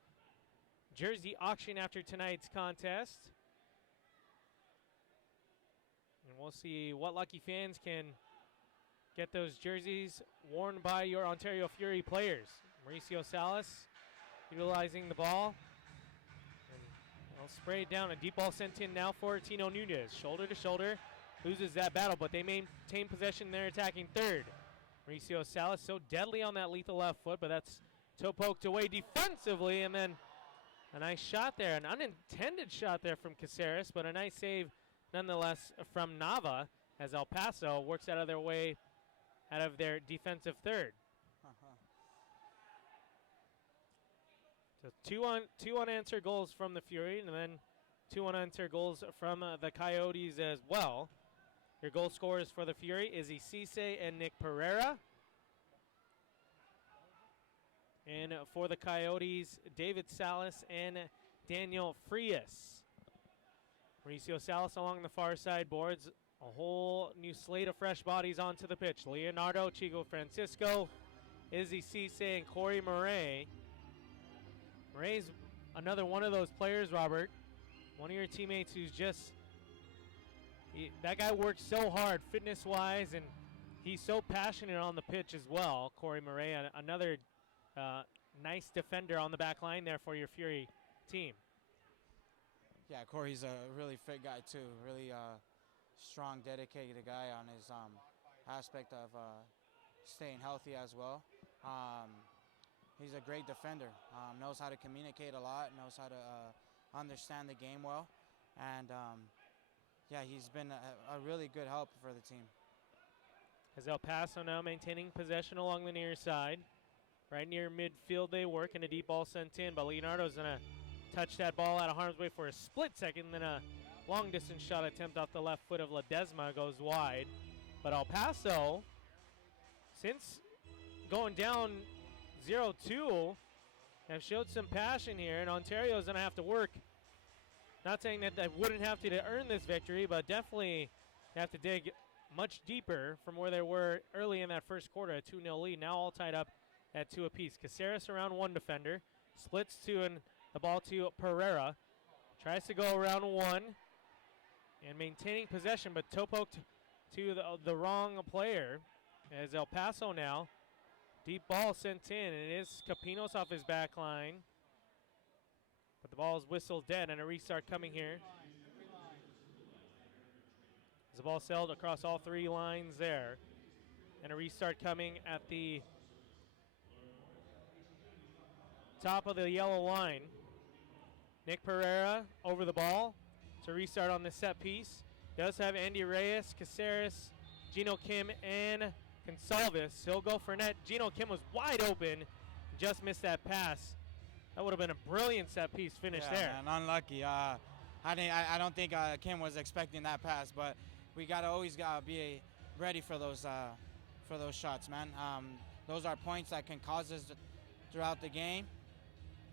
jersey auction after tonight's contest. And we'll see what lucky fans can get those jerseys worn by your Ontario Fury players. Mauricio Salas utilizing the ball. And they'll spray it down. A deep ball sent in now for Tino Nunez. Shoulder to shoulder. Loses that battle, but they maintain possession. They're attacking third. Mauricio Salas so deadly on that lethal left foot, but that's toe poked away defensively. And then a nice shot there. An unintended shot there from Caceres, but a nice save nonetheless from Nava as El Paso works out of their way, out of their defensive third. So two unanswered goals from the Fury, and then 2 unanswered goals from the Coyotes as well. Your goal scorers for the Fury is Cisse and Nick Pereira. And for the Coyotes, David Salas and Daniel Frias. Mauricio Salas along the far side boards, a whole new slate of fresh bodies onto the pitch. Leonardo, Chico Francisco, Izzy Cisse, and Corey Murray. Murray's another one of those players, Robert. One of your teammates who's just, that guy works so hard fitness-wise, and he's so passionate on the pitch as well. Corey Murray, another nice defender on the back line there for your Fury team. Yeah, Corey's a really fit guy too. Really strong, dedicated guy on his aspect of staying healthy as well. He's a great defender. Knows how to communicate a lot. Knows how to understand the game well, and yeah, he's been a really good help for the team. As El Paso now maintaining possession along the near side. Right near midfield they work, and a deep ball sent in, but Leonardo's going to touch that ball out of harm's way for a split second, then a long-distance shot attempt off the left foot of Ledesma goes wide. But El Paso, since going down 0-2, have showed some passion here, and Ontario's going to have to work. Not saying that they wouldn't have to earn this victory, but definitely have to dig much deeper from where they were early in that first quarter, a 2-0 lead. Now all tied up at 2 apiece. Caceres around one defender, splits two, and the ball to Pereira. Tries to go around one and maintaining possession, but toe poked to the wrong player as El Paso now. Deep ball sent in, and it is Capinos off his back line. But the ball is whistled dead, and a restart coming here. As the ball sailed across all three lines there. And a restart coming at the top of the yellow line. Nick Pereira over the ball to restart on the set piece. Does have Andy Reyes, Caceres, Gino Kim, and Gonsalves. He'll go for net. Gino Kim was wide open. Just missed that pass. That would have been a brilliant set piece finish there. Man, unlucky. I don't think Kim was expecting that pass, but we gotta always be ready for those shots, man. Those are points that can cause us throughout the game,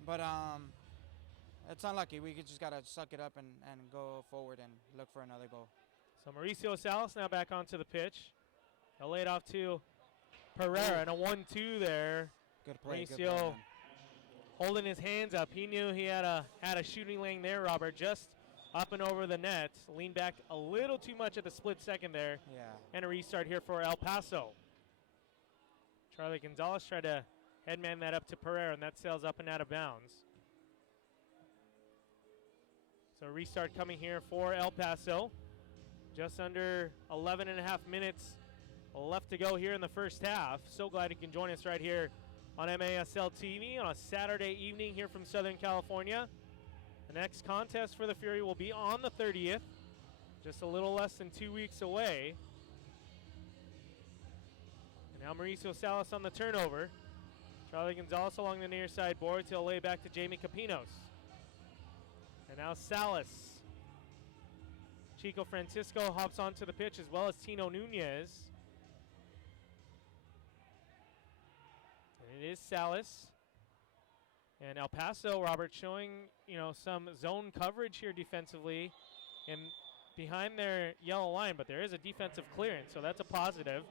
but it's unlucky. We just gotta suck it up and go forward and look for another goal. So Mauricio Salas now back onto the pitch. They'll lay it off to Pereira, and a 1-2 there. Good play. Mauricio holding his hands up. He knew he had a shooting lane there, Robert, just up and over the net. Leaned back a little too much at the split second there. Yeah. And a restart here for El Paso. Charlie Gonzalez tried to headman that up to Pereira, and that sails up and out of bounds. So restart coming here for El Paso. Just under 11 and a half minutes left to go here in the first half. So glad you can join us right here on MASL TV on a Saturday evening here from Southern California. The next contest for the Fury will be on the 30th, just a little less than 2 weeks away. And now Mauricio Salas on the turnover. Charlie Gonzalez along the near side boards. He'll lay back to Jamie Capinos. And now Salas. Chico Francisco hops onto the pitch, as well as Tino Nunez. And it is Salas. And El Paso, Robert, showing some zone coverage here defensively and behind their yellow line, but there is a defensive clearance, so that's a positive.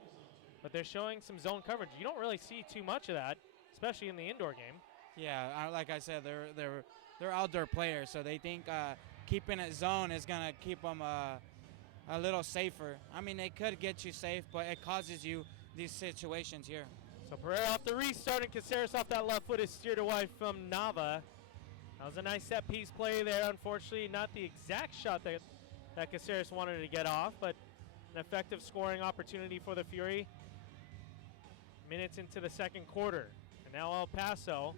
But they're showing some zone coverage. You don't really see too much of that, especially in the indoor game. Yeah, like I said, they're outdoor players, so they think keeping it zone is gonna keep them a little safer. I mean, they could get you safe, but it causes you these situations here. So Pereira off the restart, and Caceres off that left foot is steered away from Nava. That was a nice set piece play there. Unfortunately, not the exact shot that Caceres wanted to get off, but an effective scoring opportunity for the Fury. Minutes into the second quarter. And now El Paso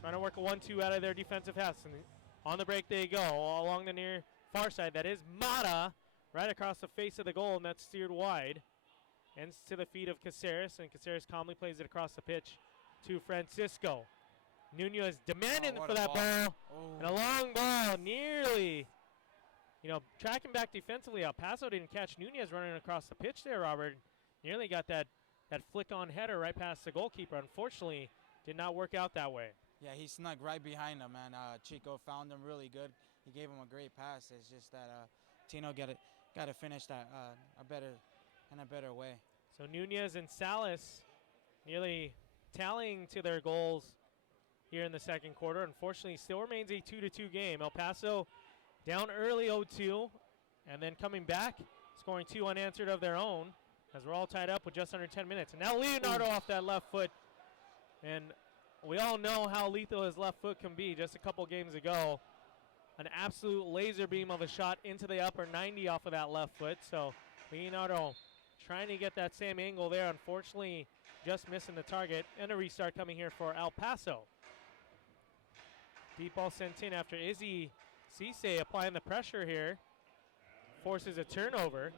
trying to work a 1-2 out of their defensive halves. And on the break they go along the near far side. That is Mata right across the face of the goal, and that's steered wide. Ends to the feet of Caceres, and Caceres calmly plays it across the pitch to Francisco. Nunez demanding for that ball. And a long ball, nearly, tracking back defensively. El Paso didn't catch Nunez running across the pitch there, Robert. Nearly got that flick-on header right past the goalkeeper. Unfortunately, did not work out that way. Yeah, he snuck right behind him, and Chico found him really good. He gave him a great pass. It's just that Tino got to finish that in a better way. So Nunez and Salas nearly tallying to their goals here in the second quarter. Unfortunately, still remains a 2-2 game. El Paso down early 0-2, and then coming back, scoring 2 unanswered of their own, as we're all tied up with just under 10 minutes. And now Leonardo off that left foot, and we all know how lethal his left foot can be. Just a couple games ago, an absolute laser beam of a shot into the upper 90 off of that left foot. So Leonardo trying to get that same angle there. Unfortunately, just missing the target. And a restart coming here for El Paso. Deep ball sent in after Izzy Cisse applying the pressure here. Forces a turnover.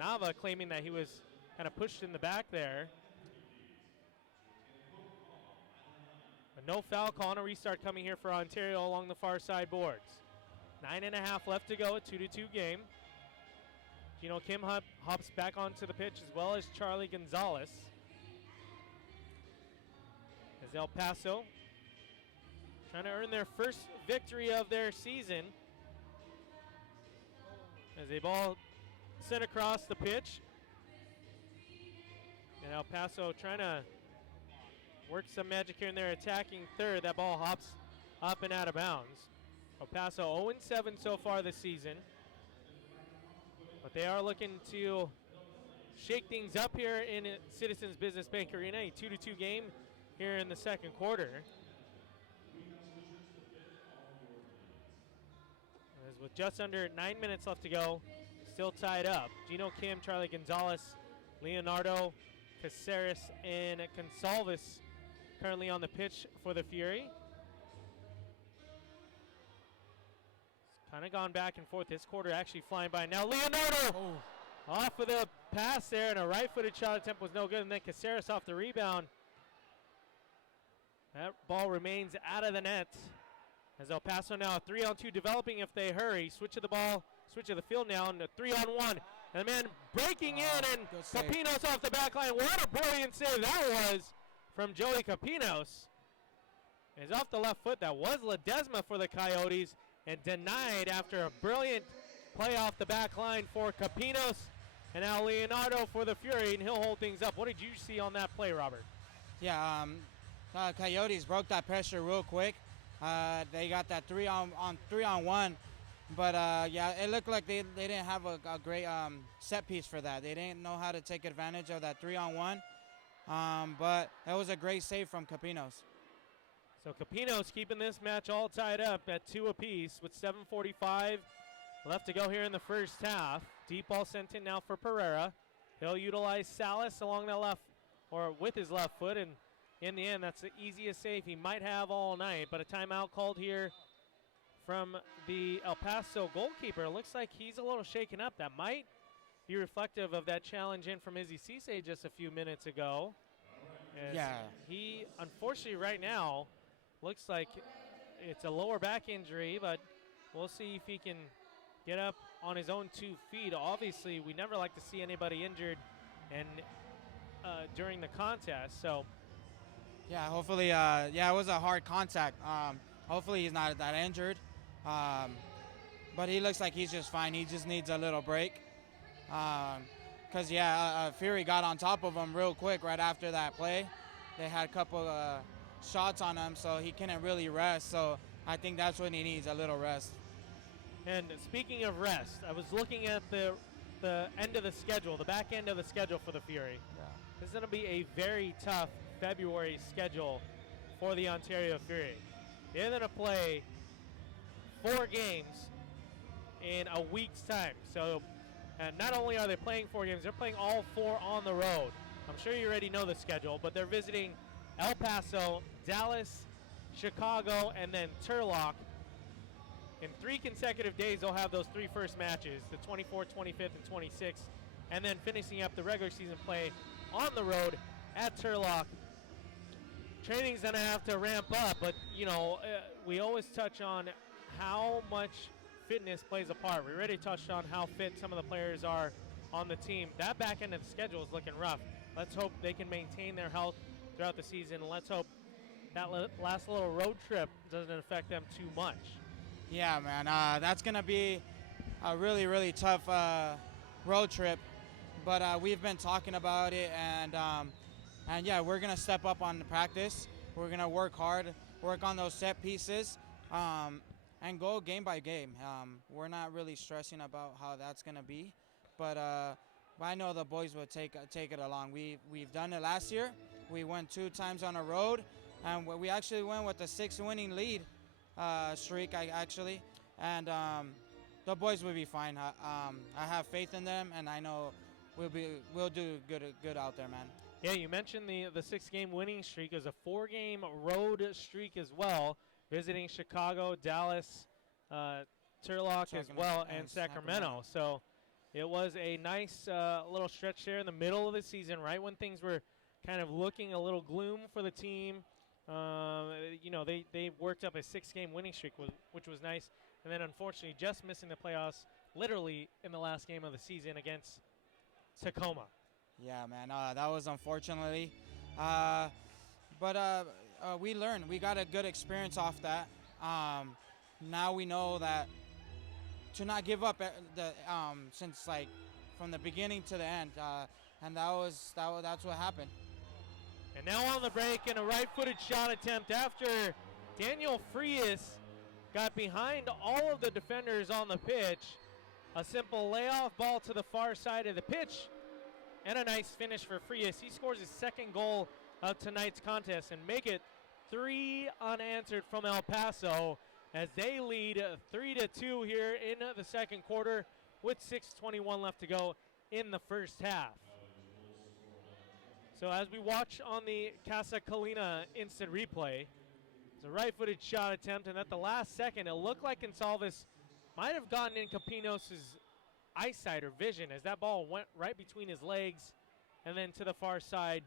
Nava claiming that he was kind of pushed in the back there. But no foul call and a restart coming here for Ontario along the far side boards. 9.5 left to go, a 2-2 game. Gino Kim hops back onto the pitch as well as Charlie Gonzalez. As El Paso trying to earn their first victory of their season. As a ball sent across the pitch. And El Paso trying to work some magic here in their attacking third. That ball hops up and out of bounds. El Paso 0-7 so far this season. But they are looking to shake things up here in Citizens Business Bank Arena. A 2-2 game here in the second quarter. As with just under 9 minutes left to go, still tied up. Gino Kim, Charlie Gonzalez, Leonardo, Caceres, and Consalvis currently on the pitch for the Fury. Kind of gone back and forth. This quarter actually flying by. Now Leonardo off of the pass there, and a right-footed shot attempt was no good, and then Caceres off the rebound. That ball remains out of the net. As El Paso now 3-on-2 developing if they hurry. Switch of the ball, switch of the field now, and a 3-on-1. And the man breaking in, and Capinos off the back line. What a brilliant save that was from Joey Capinos. Is off the left foot. That was Ledesma for the Coyotes, and denied after a brilliant play off the back line for Capinos. And now Leonardo for the Fury, and he'll hold things up. What did you see on that play, Robert? Yeah, Coyotes broke that pressure real quick. They got that 3-on-1, but yeah, it looked like they didn't have a great set piece for that. They didn't know how to take advantage of that 3-on-1, but that was a great save from Capinos. So Capinos keeping this match all tied up at 2 apiece with 7:45 left to go here in the first half. Deep ball sent in now for Pereira. He'll utilize Salas along the left, or with his left foot, and in the end, that's the easiest save he might have all night. But a timeout called here from the El Paso goalkeeper. Looks like he's a little shaken up. That might be reflective of that challenge in from Izzy Cisse just a few minutes ago. Yeah. He, unfortunately, right now, looks like it's a lower back injury, but we'll see if he can get up on his own 2 feet. Obviously, we never like to see anybody injured and during the contest. So. Yeah, hopefully, it was a hard contact. Hopefully he's not that injured. But he looks like he's just fine. He just needs a little break. Because, Fury got on top of him real quick right after that play. They had a couple shots on him, so he couldn't really rest. So I think that's what he needs, a little rest. And speaking of rest, I was looking at the end of the schedule, the back end of the schedule for the Fury. Yeah. This is going to be a very tough February schedule for the Ontario Fury. They're going to play 4 games in a week's time. So not only are they playing 4 games, they're playing all 4 on the road. I'm sure you already know the schedule, but they're visiting El Paso, Dallas, Chicago, and then Turlock. In 3 consecutive days, they'll have those 3 first matches, the 24th, 25th, and 26th, and then finishing up the regular season play on the road at Turlock. Training's going to have to ramp up, but, we always touch on how much fitness plays a part. We already touched on how fit some of the players are on the team. That back end of the schedule is looking rough. Let's hope they can maintain their health throughout the season. Let's hope that last little road trip doesn't affect them too much. Yeah, man. That's going to be a really, really tough road trip. But we've been talking about it, and yeah, we're gonna step up on the practice. We're gonna work hard, work on those set pieces, and go game by game. We're not really stressing about how that's gonna be, but I know the boys will take it along. We've done it last year. We went 2 times on a road, and we actually went with a 6 winning lead streak. And the boys will be fine. I have faith in them, and I know we'll do good out there, man. Yeah, you mentioned the 6-game winning streak. It was a 4-game road streak as well, visiting Chicago, Dallas, Turlock as well, and Sacramento. So it was a nice little stretch there in the middle of the season, right when things were kind of looking a little gloom for the team. They worked up a 6-game winning streak, which was nice. And then, unfortunately, just missing the playoffs literally in the last game of the season against Tacoma. Yeah, man, that was unfortunately. But we learned. We got a good experience off that. Now we know that to not give up since like from the beginning to the end, and that's what happened. And now on the break, and a right-footed shot attempt after Daniel Frias got behind all of the defenders on the pitch. A simple layoff ball to the far side of the pitch, and a nice finish for Frias. He scores his 2nd goal of tonight's contest and make it 3 unanswered from El Paso as they lead 3-2 here in the 2nd quarter with 6:21 left to go in the first half. So as we watch on the Casa Colina instant replay, it's a right-footed shot attempt, and at the last second, it looked like Gonsalves might have gotten in Capinos' eyesight or vision as that ball went right between his legs and then to the far side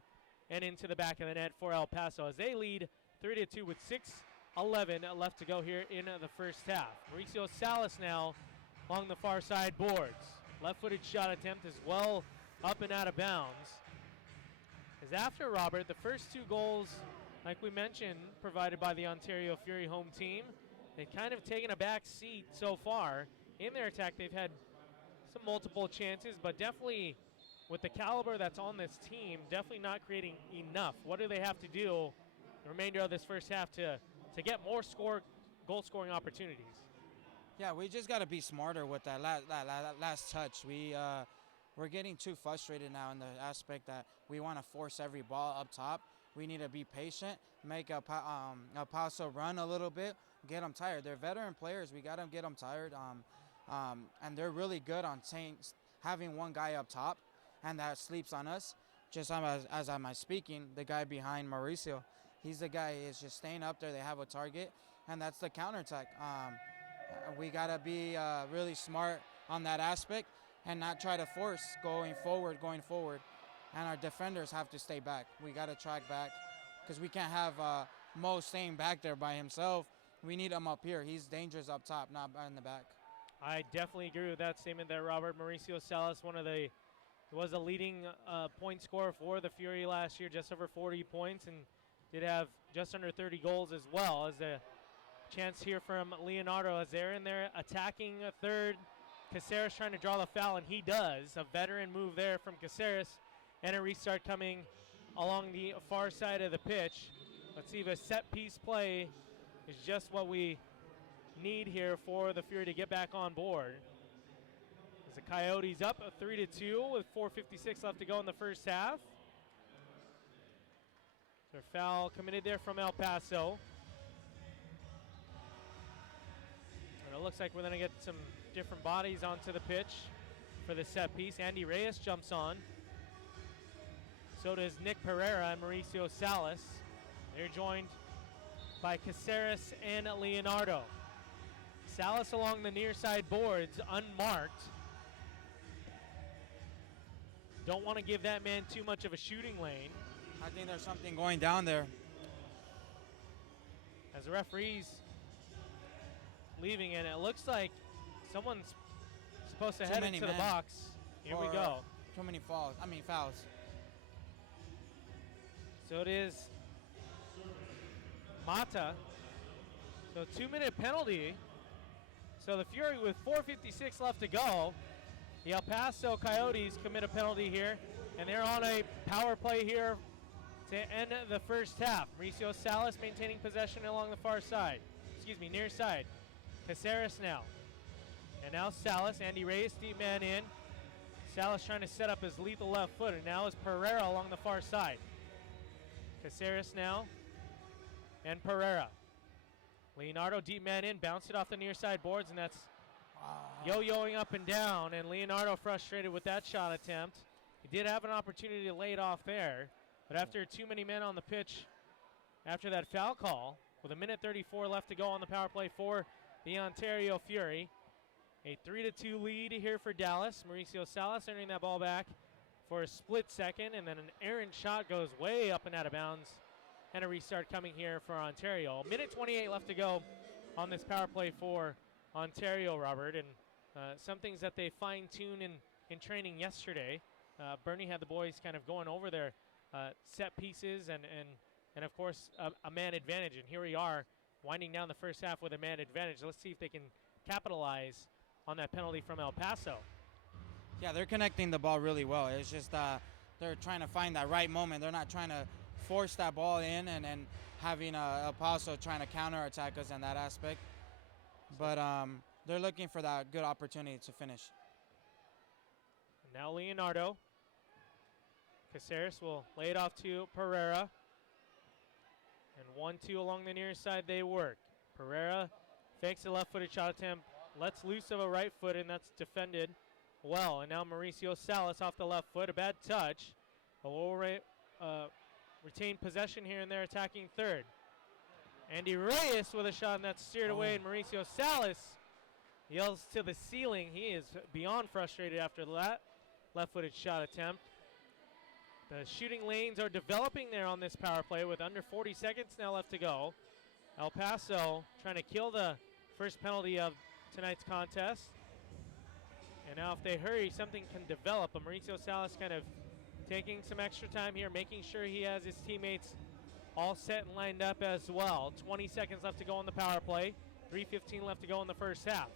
and into the back of the net for El Paso as they lead 3-2 with 6:11 left to go here in the first half. Mauricio Salas now along the far side boards. Left-footed shot attempt as well up and out of bounds. As after Robert, the first 2 goals, like we mentioned, provided by the Ontario Fury home team, they've kind of taken a back seat so far. In their attack, they've had some multiple chances, but definitely with the caliber that's on this team, definitely not creating enough. What do they have to do the remainder of this first half to get more goal-scoring opportunities? Yeah, we just got to be smarter with that last touch. We're getting too frustrated now in the aspect that we want to force every ball up top. We need to be patient, make El Paso run a little bit, get them tired. They're veteran players. We got to get them tired. And they're really good on having one guy up top, and that sleeps on us. Just as I'm speaking, the guy behind Mauricio, he's the guy is just staying up there. They have a target, and that's the counterattack. We got to be really smart on that aspect and not try to force going forward. And our defenders have to stay back. We got to track back because we can't have Mo staying back there by himself. We need him up here. He's dangerous up top, not in the back. I definitely agree with that statement there, Robert. Mauricio Salas, was a leading point scorer for the Fury last year, just over 40 points, and did have just under 30 goals as well. As a chance here from Leonardo as they're in there attacking a third. Caceres trying to draw the foul, and he does. A veteran move there from Caceres, and a restart coming along the far side of the pitch. Let's see if a set-piece play is just what we need here for the Fury to get back on board. As the Coyotes up 3-2 with 4:56 left to go in the first half. Their foul committed there from El Paso. And it looks like we're going to get some different bodies onto the pitch for the set piece. Andy Reyes jumps on. So does Nick Pereira and Mauricio Salas. They're joined by Caceres and Leonardo. Salas along the near side boards, unmarked. Don't want to give that man too much of a shooting lane. I think there's something going down there. As the referee's leaving, and it looks like someone's supposed to head into the box. Here we go. Too many fouls. So it is Mata. So 2-minute penalty. So the Fury with 4:56 left to go The El Paso Coyotes commit a penalty here, and they're on a power play here to end the first half. Mauricio Salas maintaining possession along the far side. Near side. Caceres now. And now Salas, Andy Reyes, deep man in. Salas trying to set up his lethal left foot, and now is Pereira along the far side. Caceres now, and Pereira. Leonardo, deep man in, bounced it off the near side boards, and that's yo-yoing up and down, and Leonardo frustrated with that shot attempt. He did have an opportunity to lay it off there, but after too many men on the pitch, after that foul call, with 1:34 left to go on the power play for the Ontario Fury, a 3-2 lead here for Dallas. Mauricio Salas entering that ball back for a split second, and then an errant shot goes way up and out of bounds, and a restart coming here for Ontario. 1:28 left to go on this power play for Ontario, Robert, and some things that they fine-tuned in training yesterday. Bernie had the boys kind of going over their set pieces and of course, a man advantage, and here we are winding down the first half with a man advantage. Let's see if they can capitalize on that penalty from El Paso. Yeah, they're connecting the ball really well. It's just they're trying to find that right moment. They're not trying to force that ball in and having El Paso trying to counterattack us in that aspect. But they're looking for that good opportunity to finish. Now Leonardo. Caceres will lay it off to Pereira. And 1-2 along the near side they work. Pereira fakes a left-footed shot attempt, lets loose of a right foot, and that's defended well. And now Mauricio Salas off the left foot, a bad touch. But we'll retain possession here, and they're attacking third. Andy Reyes with a shot, and that's steered away, and Mauricio Salas yells to the ceiling. He is beyond frustrated after that left-footed shot attempt. The shooting lanes are developing there on this power play with under 40 seconds now left to go. El Paso trying to kill the first penalty of tonight's contest. And now if they hurry, something can develop. But Mauricio Salas kind of taking some extra time here, making sure he has his teammates all set and lined up as well. 20 seconds left to go on the power play. 3:15 left to go in the first half.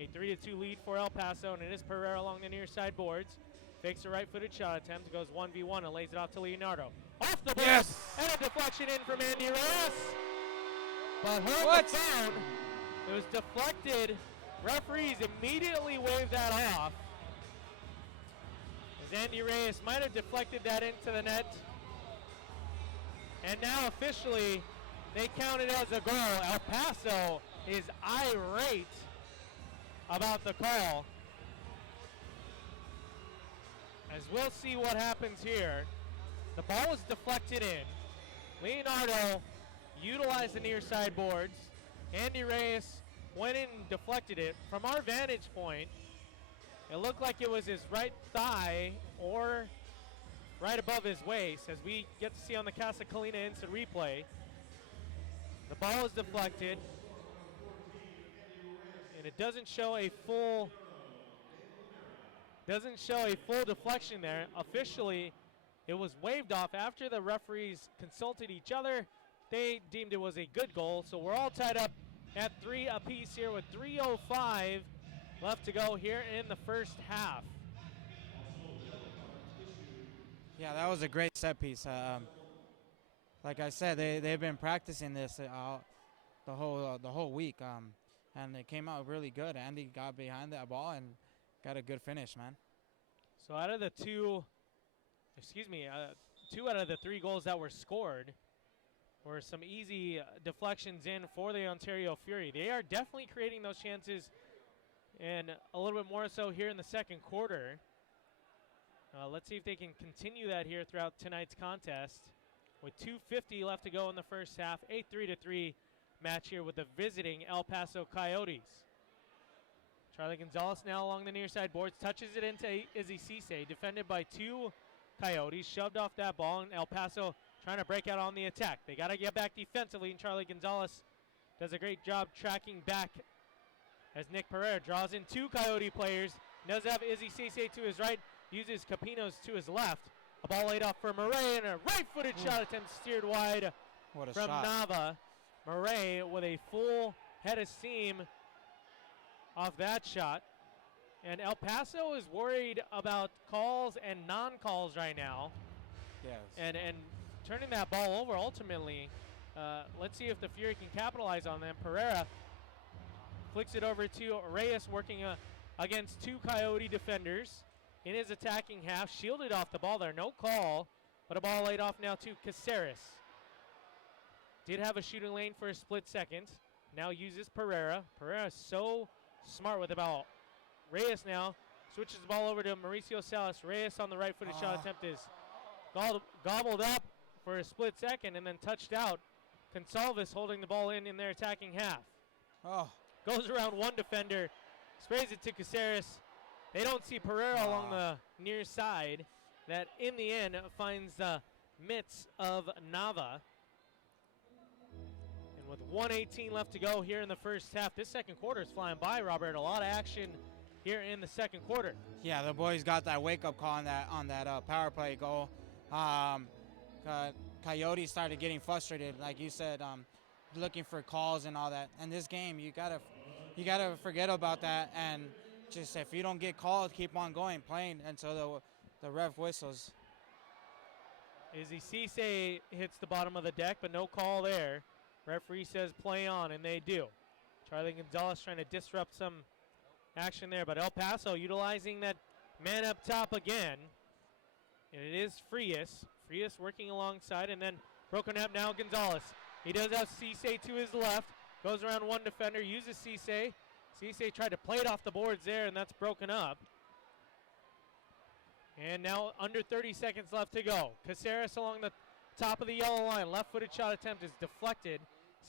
A 3-2 lead for El Paso, and it is Pereira along the near side boards. Fakes a right-footed shot attempt, goes 1v1 and lays it off to Leonardo. Off the board, yes! And a deflection in from Andy Reyes. But hold the phone. It was deflected. Referees immediately waved that off, as Andy Reyes might have deflected that into the net. And now officially, they count it as a goal. El Paso is irate about the call. As we'll see what happens here. The ball was deflected in. Leonardo utilized the near side boards. Andy Reyes went in and deflected it. From our vantage point, it looked like it was his right thigh or right above his waist, as we get to see on the Casa Colina instant replay. The ball is deflected, and it doesn't show a full deflection there. Officially, it was waved off after the referees consulted each other. They deemed it was a good goal, so we're all tied up at 3 apiece here with 3:05 left to go here in the first half. Yeah, that was a great set piece. Like I said, they've been practicing this the whole week, and it came out really good. Andy got behind that ball and got a good finish, man. So out of the two out of the 3 goals that were scored were some easy deflections in for the Ontario Fury. They are definitely creating those chances, and a little bit more so here in the second quarter. Let's see if they can continue that here throughout tonight's contest. With 2:50 left to go in the first half, a 3-3 match here with the visiting El Paso Coyotes. Charlie Gonzalez now along the near side boards, touches it into Izzy Cisse, defended by 2 Coyotes, shoved off that ball, and El Paso trying to break out on the attack. They got to get back defensively, and Charlie Gonzalez does a great job tracking back as Nick Pereira draws in 2 Coyote players. Does have Izzy Cisse to his right, uses Capinos to his left. A ball laid off for Murray, and a right-footed shot attempt steered wide What a from shot. Nava. Murray with a full head of steam off that shot. And El Paso is worried about calls and non-calls right now. Yes. And turning that ball over ultimately. Let's see if the Fury can capitalize on them. Pereira flicks it over to Reyes, working against two Coyote defenders in his attacking half. Shielded off the ball there, no call, but a ball laid off now to Caceres. Did have a shooting lane for a split second. Now uses Pereira. Pereira so smart with the ball. Reyes now switches the ball over to Mauricio Salas. Reyes on the right-footed shot attempt is gobbled up for a split second and then touched out. Gonsalves holding the ball in their attacking half. Goes around one defender, sprays it to Caceres. They don't see Pereira along the near side. That in the end finds the mitts of Nava. And with 1:18 left to go here in the first half, this second quarter is flying by, Robert. A lot of action here in the second quarter. Yeah, the boys got that wake-up call on that power play goal. Coyotes started getting frustrated, like you said, looking for calls and all that. And this game, you gotta forget about that, and just if you don't get called, keep on going, playing until the ref whistles. Izzy Cisse hits the bottom of the deck, but no call there. Referee says play on, and they do. Charlie Gonzalez trying to disrupt some action there, but El Paso utilizing that man up top again. And it is Frias. Frias working alongside, and then broken up now Gonzalez. He does have Cisse to his left. Goes around one defender, uses Cisse. Cisse tried to play it off the boards there, and that's broken up. And now under 30 seconds left to go. Caceres along the top of the yellow line. Left-footed shot attempt is deflected.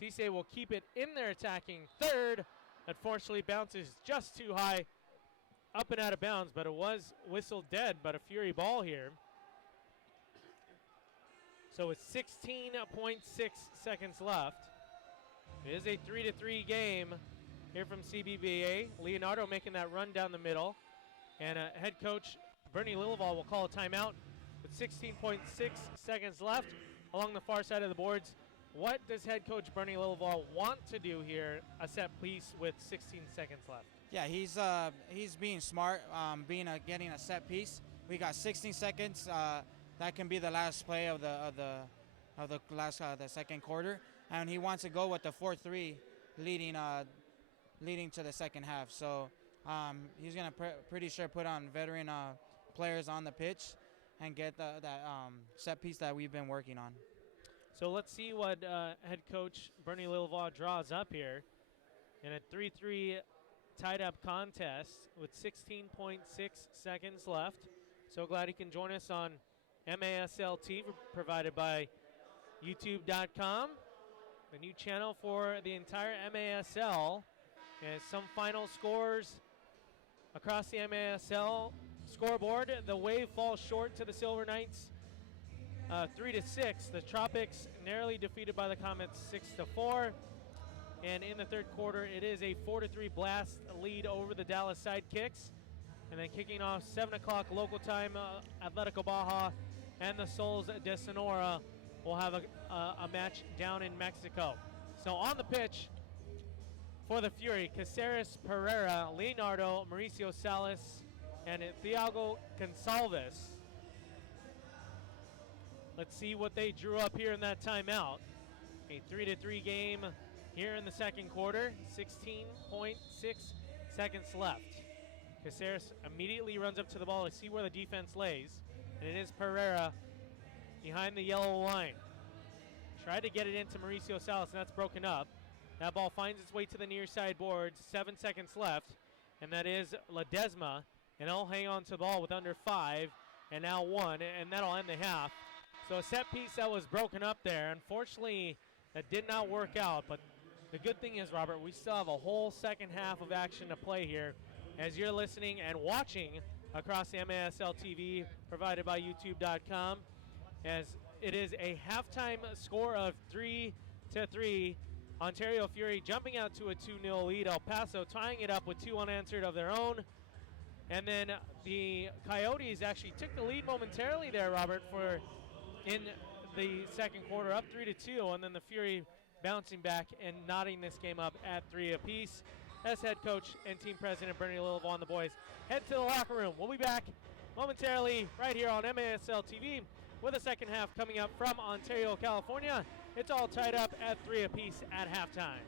Cisse will keep it in their attacking third. Unfortunately, bounces just too high, up and out of bounds, but it was whistled dead, but a Fury ball here. So it's 16.6 seconds left. It is a 3-3 game here from CBVA. Leonardo making that run down the middle. And head coach Bernie Lilleval will call a timeout with 16.6 seconds left along the far side of the boards. What does head coach Bernie Lilleval want to do here, a set piece with 16 seconds left? Yeah, he's being smart, getting a set piece. We got 16 seconds. That can be the last play of the second quarter, and he wants to go with the 4-3, leading to the second half. So he's gonna pretty sure put on veteran players on the pitch and get that set piece that we've been working on. So let's see what head coach Bernie Lilleval draws up here in a 3-3 tied-up contest with 16.6 seconds left. So glad he can join us on MASLT, provided by YouTube.com, the new channel for the entire MASL. And some final scores across the MASL scoreboard. The Wave falls short to the Silver Knights, 3-6. The Tropics narrowly defeated by the Comets, 6-4. And in the third quarter, it is a 4-3 Blast lead over the Dallas Sidekicks. And then kicking off 7 o'clock local time, Atletico Baja and the Sols de Sonora will have a match down in Mexico. So on the pitch for the Fury, Caceres, Pereira, Leonardo, Mauricio Salas, and Thiago Gonsalves. Let's see what they drew up here in that timeout. A 3-3 game here in the second quarter, 16.6 seconds left. Caceres immediately runs up to the ball to see where the defense lays. And it is Pereira behind the yellow line. Tried to get it into Mauricio Salas, and that's broken up. That ball finds its way to the near side boards. 7 seconds left, and that is Ledesma. And he'll hang on to the ball with under 5, and now 1, and that'll end the half. So a set piece that was broken up there. Unfortunately, that did not work out, but the good thing is, Robert, we still have a whole second half of action to play here as you're listening and watching across the MASL TV provided by YouTube.com, as it is a halftime score of 3-3. Ontario Fury jumping out to a 2-0 lead. El Paso tying it up with 2 unanswered of their own. And then the Coyotes actually took the lead momentarily there, Robert, in the second quarter, up 3-2, and then the Fury bouncing back and knotting this game up at 3 apiece. as head coach and team president Bernie Lillival and the boys head to the locker room. We'll be back momentarily right here on MASL TV with a second half coming up from Ontario, California. It's all tied up at 3 apiece at halftime.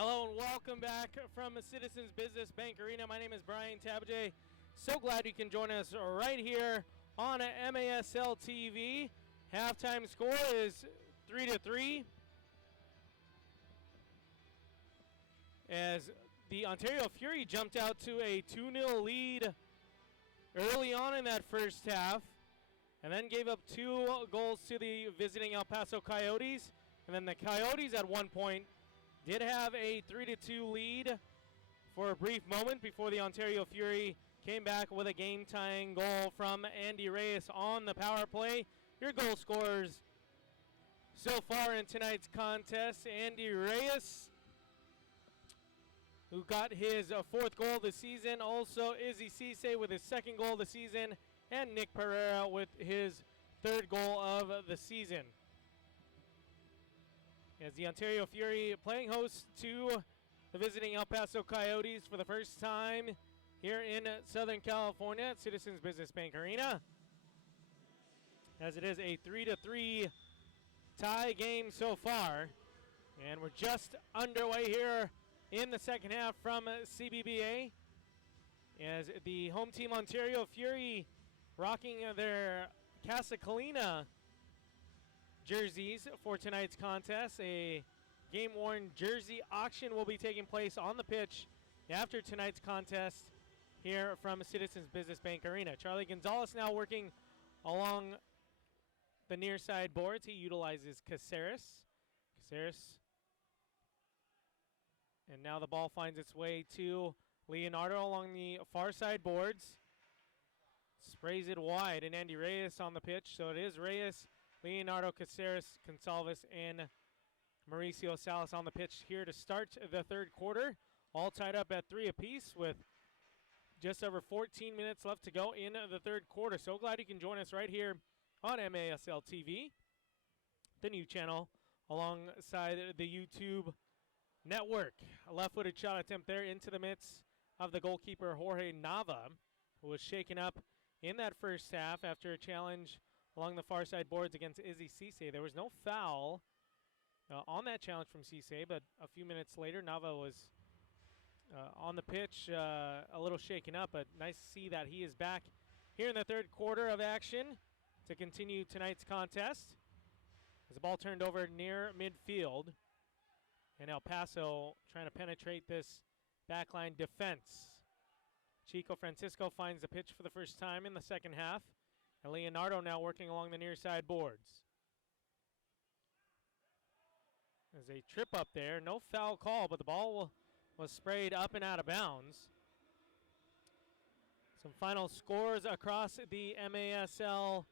Hello and welcome back from Citizens Business Bank Arena. My name is Brian Tabajay. So glad you can join us right here on MASL TV. Halftime score is 3-3. As the Ontario Fury jumped out to a 2-0 lead early on in that first half, and then gave up 2 goals to the visiting El Paso Coyotes. And then the Coyotes at one point did have a 3-2 lead for a brief moment before the Ontario Fury came back with a game-tying goal from Andy Reyes on the power play. Your goal scorers so far in tonight's contest: Andy Reyes, who got his 4th goal of the season. Also, Izzy Cisse with his 2nd goal of the season. And Nick Pereira with his 3rd goal of the season. As the Ontario Fury playing host to the visiting El Paso Coyotes for the first time here in Southern California at Citizens Business Bank Arena. As it is a 3-3 tie game so far. And we're just underway here in the second half from CBBA, as the home team Ontario Fury rocking their Casa Colina jerseys for tonight's contest. A game-worn jersey auction will be taking place on the pitch after tonight's contest here from Citizens Business Bank Arena. Charlie Gonzalez now working along the near side boards. He utilizes Caceres. And now the ball finds its way to Leonardo along the far side boards. Sprays it wide, and Andy Reyes on the pitch. So it is Reyes, Leonardo, Caceres, Gonsalves, and Mauricio Salas on the pitch here to start the third quarter. All tied up at 3 apiece with just over 14 minutes left to go in the third quarter. So glad you can join us right here on MASL TV, the new channel, alongside the YouTube network. A left-footed shot attempt there into the midst of the goalkeeper Jorge Nava, who was shaken up in that first half after a challenge along the far side boards against Izzy Cisse. There was no foul on that challenge from Cisse, but a few minutes later Nava was on the pitch, a little shaken up, but nice to see that he is back here in the third quarter of action to continue tonight's contest. As the ball turned over near midfield, and El Paso trying to penetrate this backline defense. Chico Francisco finds the pitch for the first time in the second half, and Leonardo now working along the near side boards. There's a trip up there, no foul call, but the ball was sprayed up and out of bounds. Some final scores across the MASL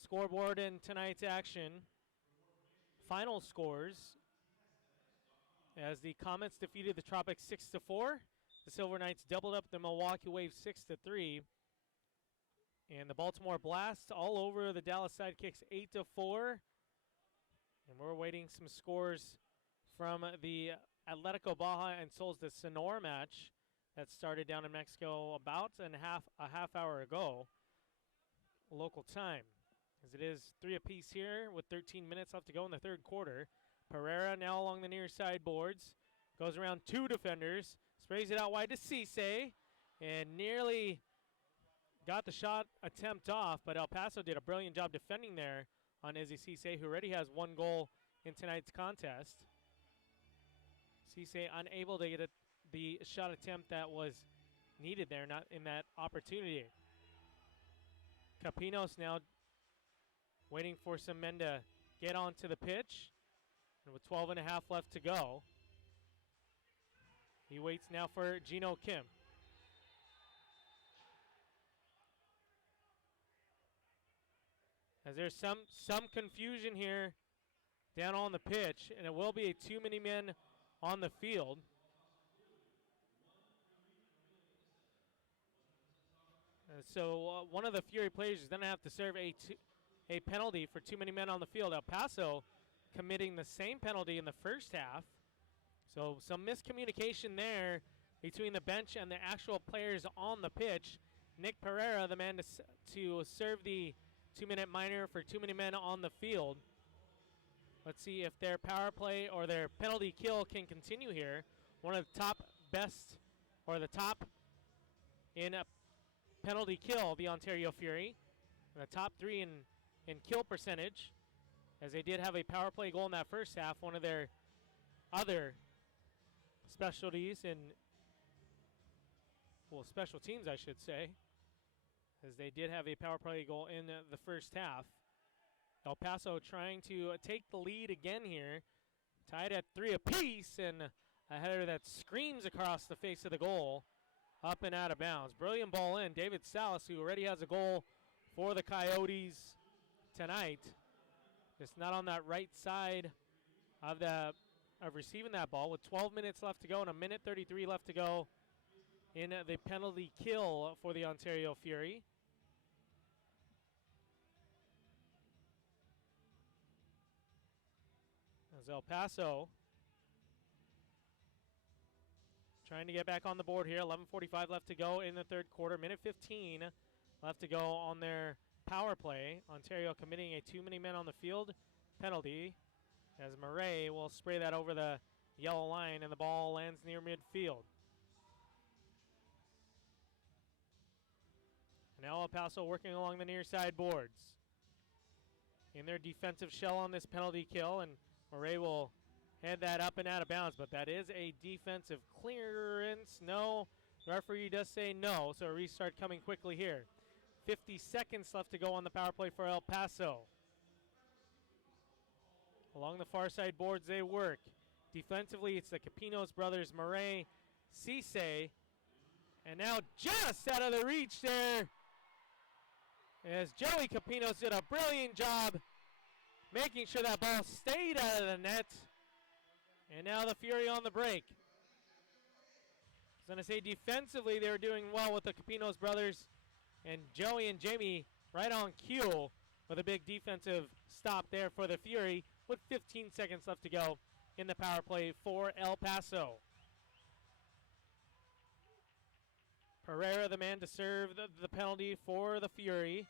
scoreboard in tonight's action. Final scores: as the Comets defeated the Tropics 6-4, the Silver Knights doubled up the Milwaukee Waves 6-3, and the Baltimore Blast all over the Dallas Sidekicks 8-4. And we're awaiting some scores from the Atletico Baja and Sols de Sonora match that started down in Mexico about a half hour ago, local time. As it is 3 apiece here with 13 minutes left to go in the third quarter. Pereira now along the near side boards, goes around 2 defenders, sprays it out wide to Cisse, and nearly got the shot attempt off, but El Paso did a brilliant job defending there on Izzy Cisse, who already has 1 goal in tonight's contest. Cisse unable to get the shot attempt that was needed there, not in that opportunity. Capinos now waiting for some men to get onto the pitch. And with 12 and a half left to go, he waits now for Gino Kim. As there's some confusion here down on the pitch, and it will be too many men on the field. So one of the Fury players is going to have to serve a penalty for too many men on the field. El Paso committing the same penalty in the first half. So some miscommunication there between the bench and the actual players on the pitch. Nick Pereira, the man to serve the 2-minute minor for too many men on the field. Let's see if their power play or their penalty kill can continue here. one of the top best, or the top in a penalty kill, the Ontario Fury. And the top 3 in kill percentage, as they did have a power play goal in that first half, one of their other specialties in, well, special teams, I should say, as they did have a power play goal in the first half. El Paso trying to take the lead again here, tied at 3 apiece, and a header that screams across the face of the goal, up and out of bounds. Brilliant ball in. David Salas, who already has a goal for the Coyotes tonight, just not on that right side of receiving that ball, with 12 minutes left to go and a minute 33 left to go in the penalty kill for the Ontario Fury. As El Paso trying to get back on the board here. 11:45 left to go in the third quarter. Minute 15 left to go on their power play. Ontario committing a too many men on the field penalty, as Murray will spray that over the yellow line and the ball lands near midfield. Now El Paso working along the near side boards in their defensive shell on this penalty kill, and Murray will head that up and out of bounds, but that is a defensive clearance. No, the referee does say no, so a restart coming quickly here. 50 seconds left to go on the power play for El Paso. Along the far side boards they work. Defensively, it's the Capinos brothers, Murray, Cisse, and now just out of the reach there, as Joey Capinos did a brilliant job making sure that ball stayed out of the net. And now the Fury on the break. I was going to say defensively they were doing well with the Capinos brothers, and Joey and Jamie right on cue with a big defensive stop there for the Fury, with 15 seconds left to go in the power play for El Paso. Pereira, the man to serve the penalty for the Fury,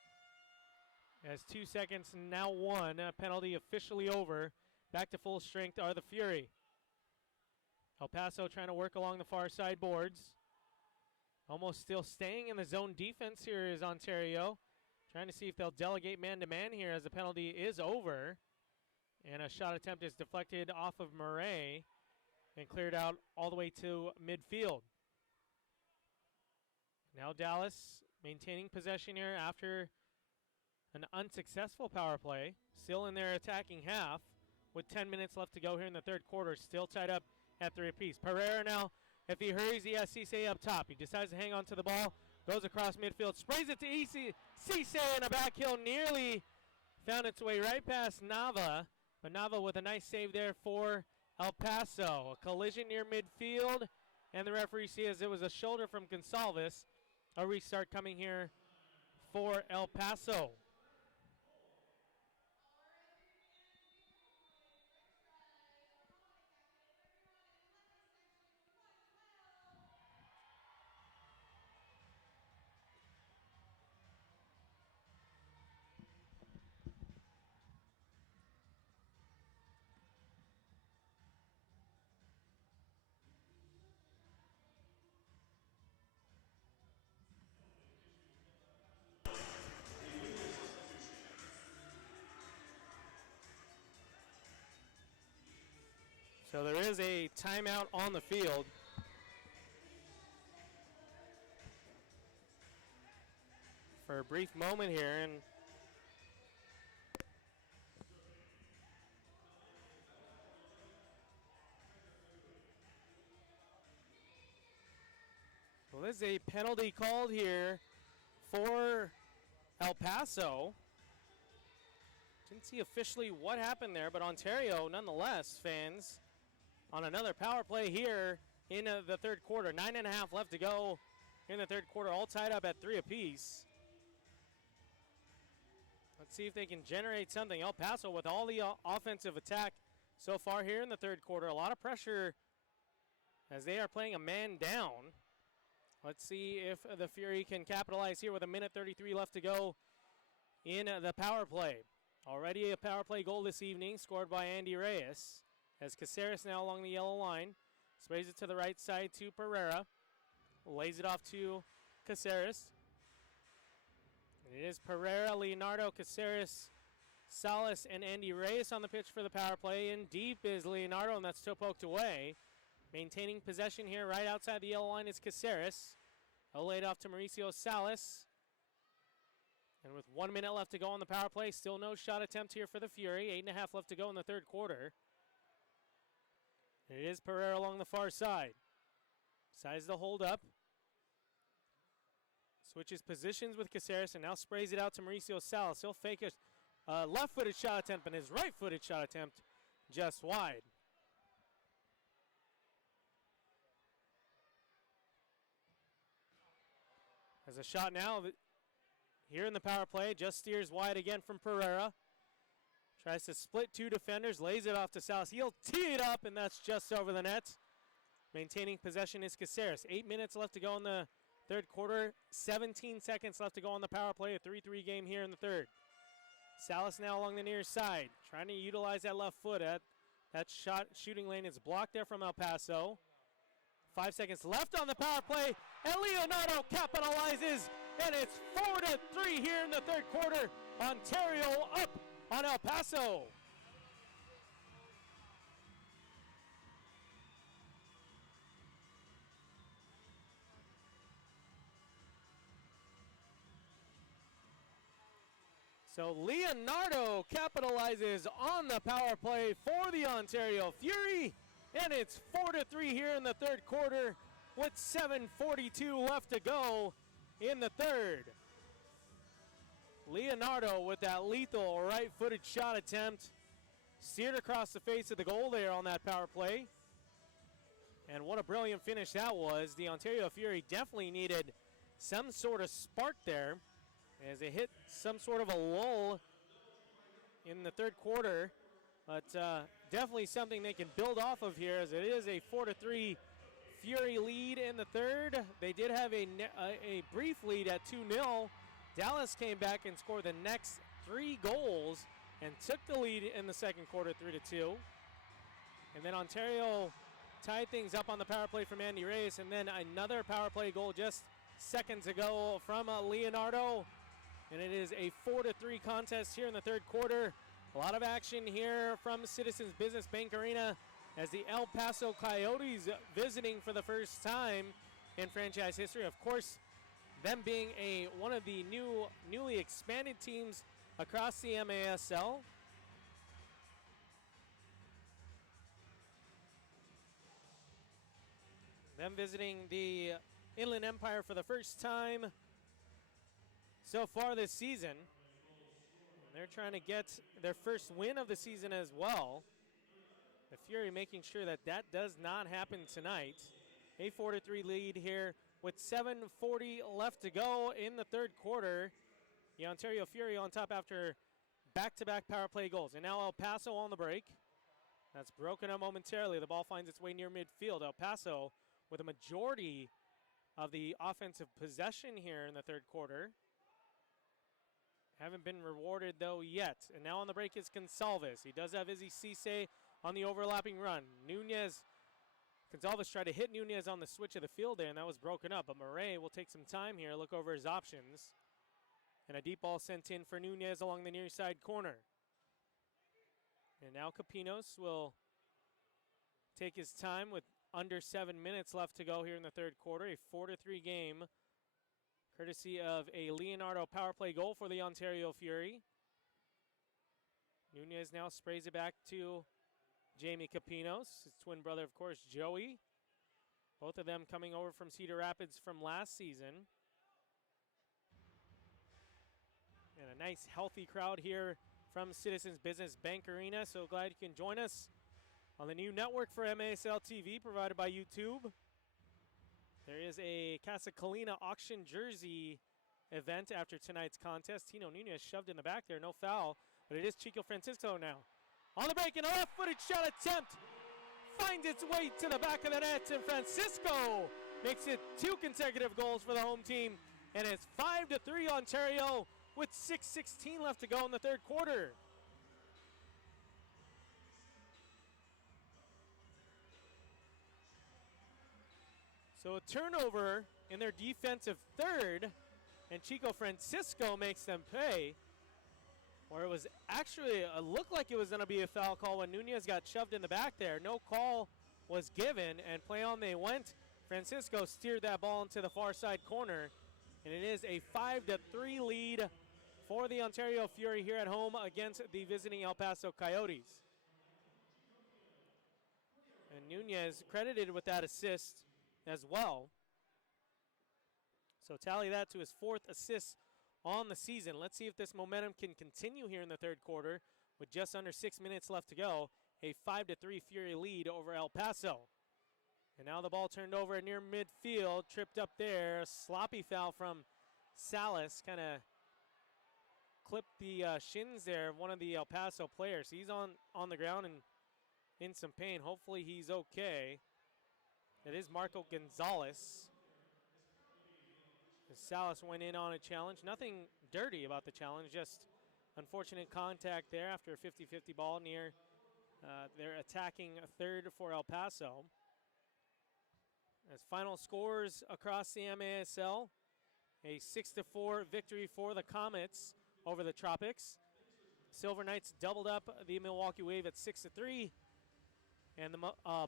as 2 seconds, now 1, penalty officially over. Back to full strength are the Fury. El Paso trying to work along the far side boards. Almost still staying in the zone defense here is Ontario. Trying to see if they'll delegate man-to-man here, as the penalty is over. And a shot attempt is deflected off of Murray and cleared out all the way to midfield. Now Dallas maintaining possession here after an unsuccessful power play. Still in their attacking half with 10 minutes left to go here in the third quarter. Still tied up at 3 apiece. Pereira now, if he hurries, he has Cisse up top. He decides to hang on to the ball. Goes across midfield. Sprays it to Cisse, and a back heel nearly found its way right past Nava. But Nava with a nice save there for El Paso. A collision near midfield, and the referee sees it was a shoulder from Gonsalves. A restart coming here for El Paso. So there is a timeout on the field. For a brief moment here, and well, there's a penalty called here for El Paso. Didn't see officially what happened there, but Ontario, nonetheless, fans, on another power play here in the third quarter. 9.5 left to go in the third quarter, all tied up at 3 apiece. Let's see if they can generate something. El Paso with all the offensive attack so far here in the third quarter. A lot of pressure as they are playing a man down. Let's see if the Fury can capitalize here with a minute 33 left to go in the power play. Already a power play goal this evening scored by Andy Reyes, as Caceres now along the yellow line. Sprays it to the right side to Pereira. Lays it off to Caceres. And it is Pereira, Leonardo, Caceres, Salas, and Andy Reyes on the pitch for the power play. In deep is Leonardo, and that's toe poked away. Maintaining possession here right outside the yellow line is Caceres. He'll lay it off to Mauricio Salas. And with 1 minute left to go on the power play, still no shot attempt here for the Fury. 8.5 left to go in the third quarter. It is Pereira along the far side. Decides to hold up. Switches positions with Caceres and now sprays it out to Mauricio Salas. He'll fake a left-footed shot attempt, and his right-footed shot attempt just wide. As a shot now here in the power play, just steers wide again from Pereira. Tries to split two defenders, lays it off to Salas. He'll tee it up, and that's just over the net. Maintaining possession is Caceres. 8 minutes left to go in the third quarter. 17 seconds left to go on the power play. A 3-3 game here in the third. Salas now along the near side, trying to utilize that left foot. That shooting lane is blocked there from El Paso. 5 seconds left on the power play, and Leonardo capitalizes, and it's 4-3 here in the third quarter. Ontario up on El Paso. So Leonardo capitalizes on the power play for the Ontario Fury, and it's 4-3 here in the third quarter with 7:42 left to go in the third. Leonardo with that lethal right-footed shot attempt, steered across the face of the goal there on that power play. And what a brilliant finish that was. The Ontario Fury definitely needed some sort of spark there as they hit some sort of a lull in the third quarter. But definitely something they can build off of here, as it is a 4-3 Fury lead in the third. They did have a brief lead at 2-0. Dallas came back and scored the next 3 goals and took the lead in the second quarter 3-2. And then Ontario tied things up on the power play from Andy Reyes, and then another power play goal just seconds ago from Leonardo. And it is a 4-3 contest here in the third quarter. A lot of action here from Citizens Business Bank Arena as the El Paso Coyotes visiting for the first time in franchise history. Of course, them being one of the newly expanded teams across the MASL. Them visiting the Inland Empire for the first time so far this season. They're trying to get their first win of the season as well. The Fury making sure that that does not happen tonight. A 4-3 lead here with 7:40 left to go in the third quarter. The Ontario Fury on top after back-to-back power play goals. And now El Paso on the break. That's broken up momentarily. The ball finds its way near midfield. El Paso with a majority of the offensive possession here in the third quarter. Haven't been rewarded, though, yet. And now on the break is Gonsalves. He does have Izzy Cisse on the overlapping run. Gonsalves tried to hit Nunez on the switch of the field there, and that was broken up. But Murray will take some time here, look over his options. And a deep ball sent in for Nunez along the near side corner. And now Capinos will take his time with under 7 minutes left to go here in the third quarter. A 4-3 game, courtesy of a Leonardo power play goal for the Ontario Fury. Nunez now sprays it back to Jamie Capinos, his twin brother, of course, Joey. Both of them coming over from Cedar Rapids from last season. And a nice, healthy crowd here from Citizens Business Bank Arena. So glad you can join us on the new network for MASL TV provided by YouTube. There is a Casa Colina auction jersey event after tonight's contest. Tino Nunez shoved in the back there, no foul, but it is Chico Francisco now. On the break, and a left-footed shot attempt finds its way to the back of the net, and Francisco makes it 2 consecutive goals for the home team, and it's 5-3 Ontario with 6:16 left to go in the third quarter. So a turnover in their defensive third, and Chico Francisco makes them pay. Or it was actually, it looked like it was going to be a foul call when Nunez got shoved in the back there. No call was given, and play on they went. Francisco steered that ball into the far side corner, and it is a 5-3 lead for the Ontario Fury here at home against the visiting El Paso Coyotes. And Nunez credited with that assist as well. So tally that to his 4th assist on the season. Let's see if this momentum can continue here in the third quarter with just under 6 minutes left to go. A 5-3 Fury lead over El Paso. And now the ball turned over near midfield, tripped up there. A sloppy foul from Salas, kind of clipped the shins there of one of the El Paso players. He's on the ground and in some pain. Hopefully he's okay. It is Marco Gonzalez. Salas went in on a challenge. Nothing dirty about the challenge, just unfortunate contact there after a 50-50 ball near their attacking third for El Paso. As final scores across the MASL, a 6-4 victory for the Comets over the Tropics. Silver Knights doubled up the Milwaukee Wave at 6-3. And the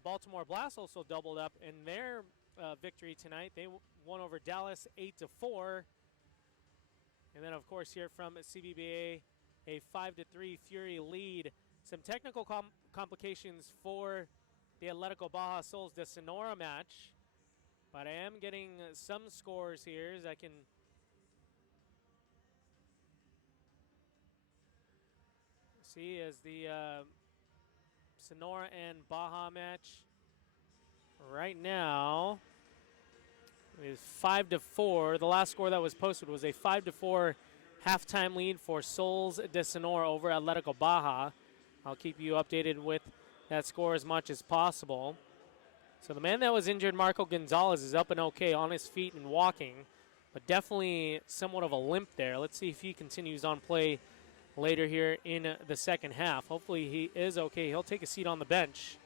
Baltimore Blast also doubled up in their victory tonight. They won over Dallas 8-4. And then, of course, here from CBBA, a 5-3 Fury lead. Some technical complications for the Atletico Baja Sols de Sonora match. But I am getting some scores here as I can see as the Sonora and Baja match right now is 5-4. The last score that was posted was a 5-4 halftime lead for Sols de Sonora over Atletico Baja. I'll keep you updated with that score as much as possible. So the man that was injured, Marco Gonzalez, is up and okay on his feet and walking, but definitely somewhat of a limp there. Let's see if he continues on play later here in the second half. Hopefully he is okay. He'll take a seat on the bench.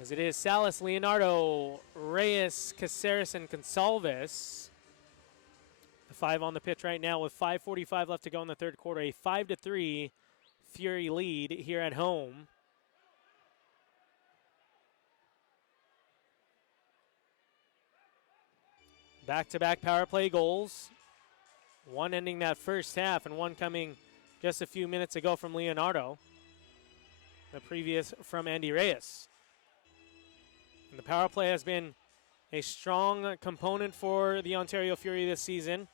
As it is Salas, Leonardo, Reyes, Caceres, and Gonsalves. The 5 on the pitch right now with 5:45 left to go in the third quarter. A 5-3 Fury lead here at home. Back-to-back power play goals. One ending that first half and one coming just a few minutes ago from Leonardo. The previous from Andy Reyes. And the power play has been a strong component for the Ontario Fury this season.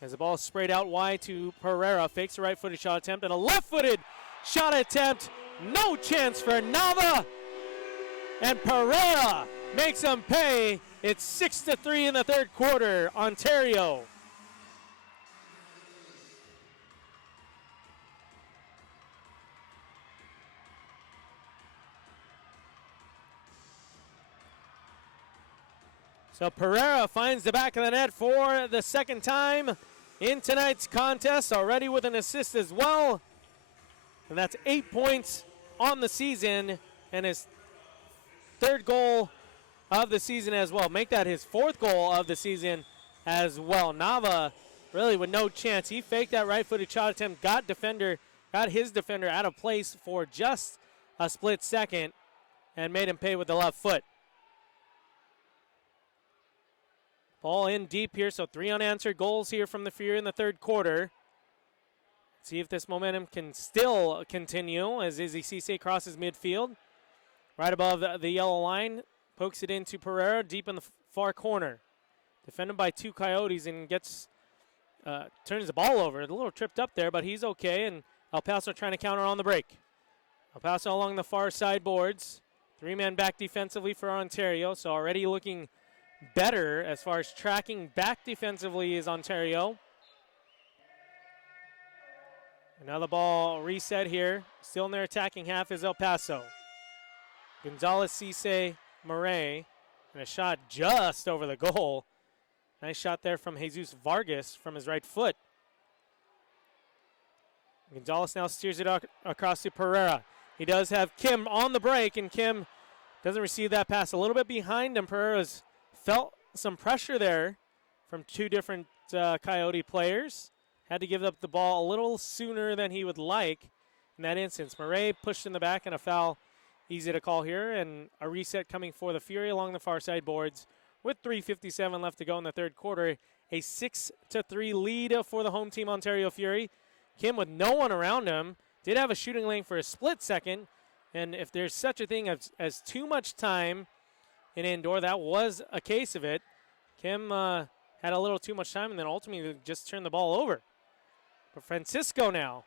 As the ball is sprayed out wide to Pereira. Fakes a right-footed shot attempt and a left-footed shot attempt. No chance for Nava. And Pereira makes them pay. It's 6-3 in the third quarter. Ontario. So Pereira finds the back of the net for the second time in tonight's contest, already with an assist as well. And that's 8 points on the season and his third goal of the season as well. Make that his 4th goal of the season as well. Nava really with no chance. He faked that right-footed shot attempt, got his defender out of place for just a split second and made him pay with the left foot. Ball in deep here, so 3 unanswered goals here from the Fury in the third quarter. See if this momentum can still continue as Izzy Cisse crosses midfield. Right above the yellow line, pokes it into Pereira deep in the far corner. Defended by 2 Coyotes and turns the ball over. A little tripped up there, but he's okay, and El Paso trying to counter on the break. El Paso along the far side boards. 3-man back defensively for Ontario, so already looking better as far as tracking back defensively is Ontario. Another ball reset here. Still in their attacking half is El Paso. Gonzalez, Cisse, Murray, and a shot just over the goal. Nice shot there from Jesus Vargas from his right foot. Gonzalez now steers it across to Pereira. He does have Kim on the break, and Kim Doesn't receive that pass. A little bit behind him. Pereira's felt some pressure there from two different Coyote players. Had to give up the ball a little sooner than he would like in that instance. Murray pushed in the back and a foul easy to call here. And a reset coming for the Fury along the far side boards with 3:57 left to go in the third quarter. A 6-3 lead for the home team Ontario Fury. Kim with no one around him. Did have a shooting lane for a split second. And if there's such a thing as too much time in indoor, that was a case of it. Kim had a little too much time and then ultimately just turned the ball over. But Francisco now.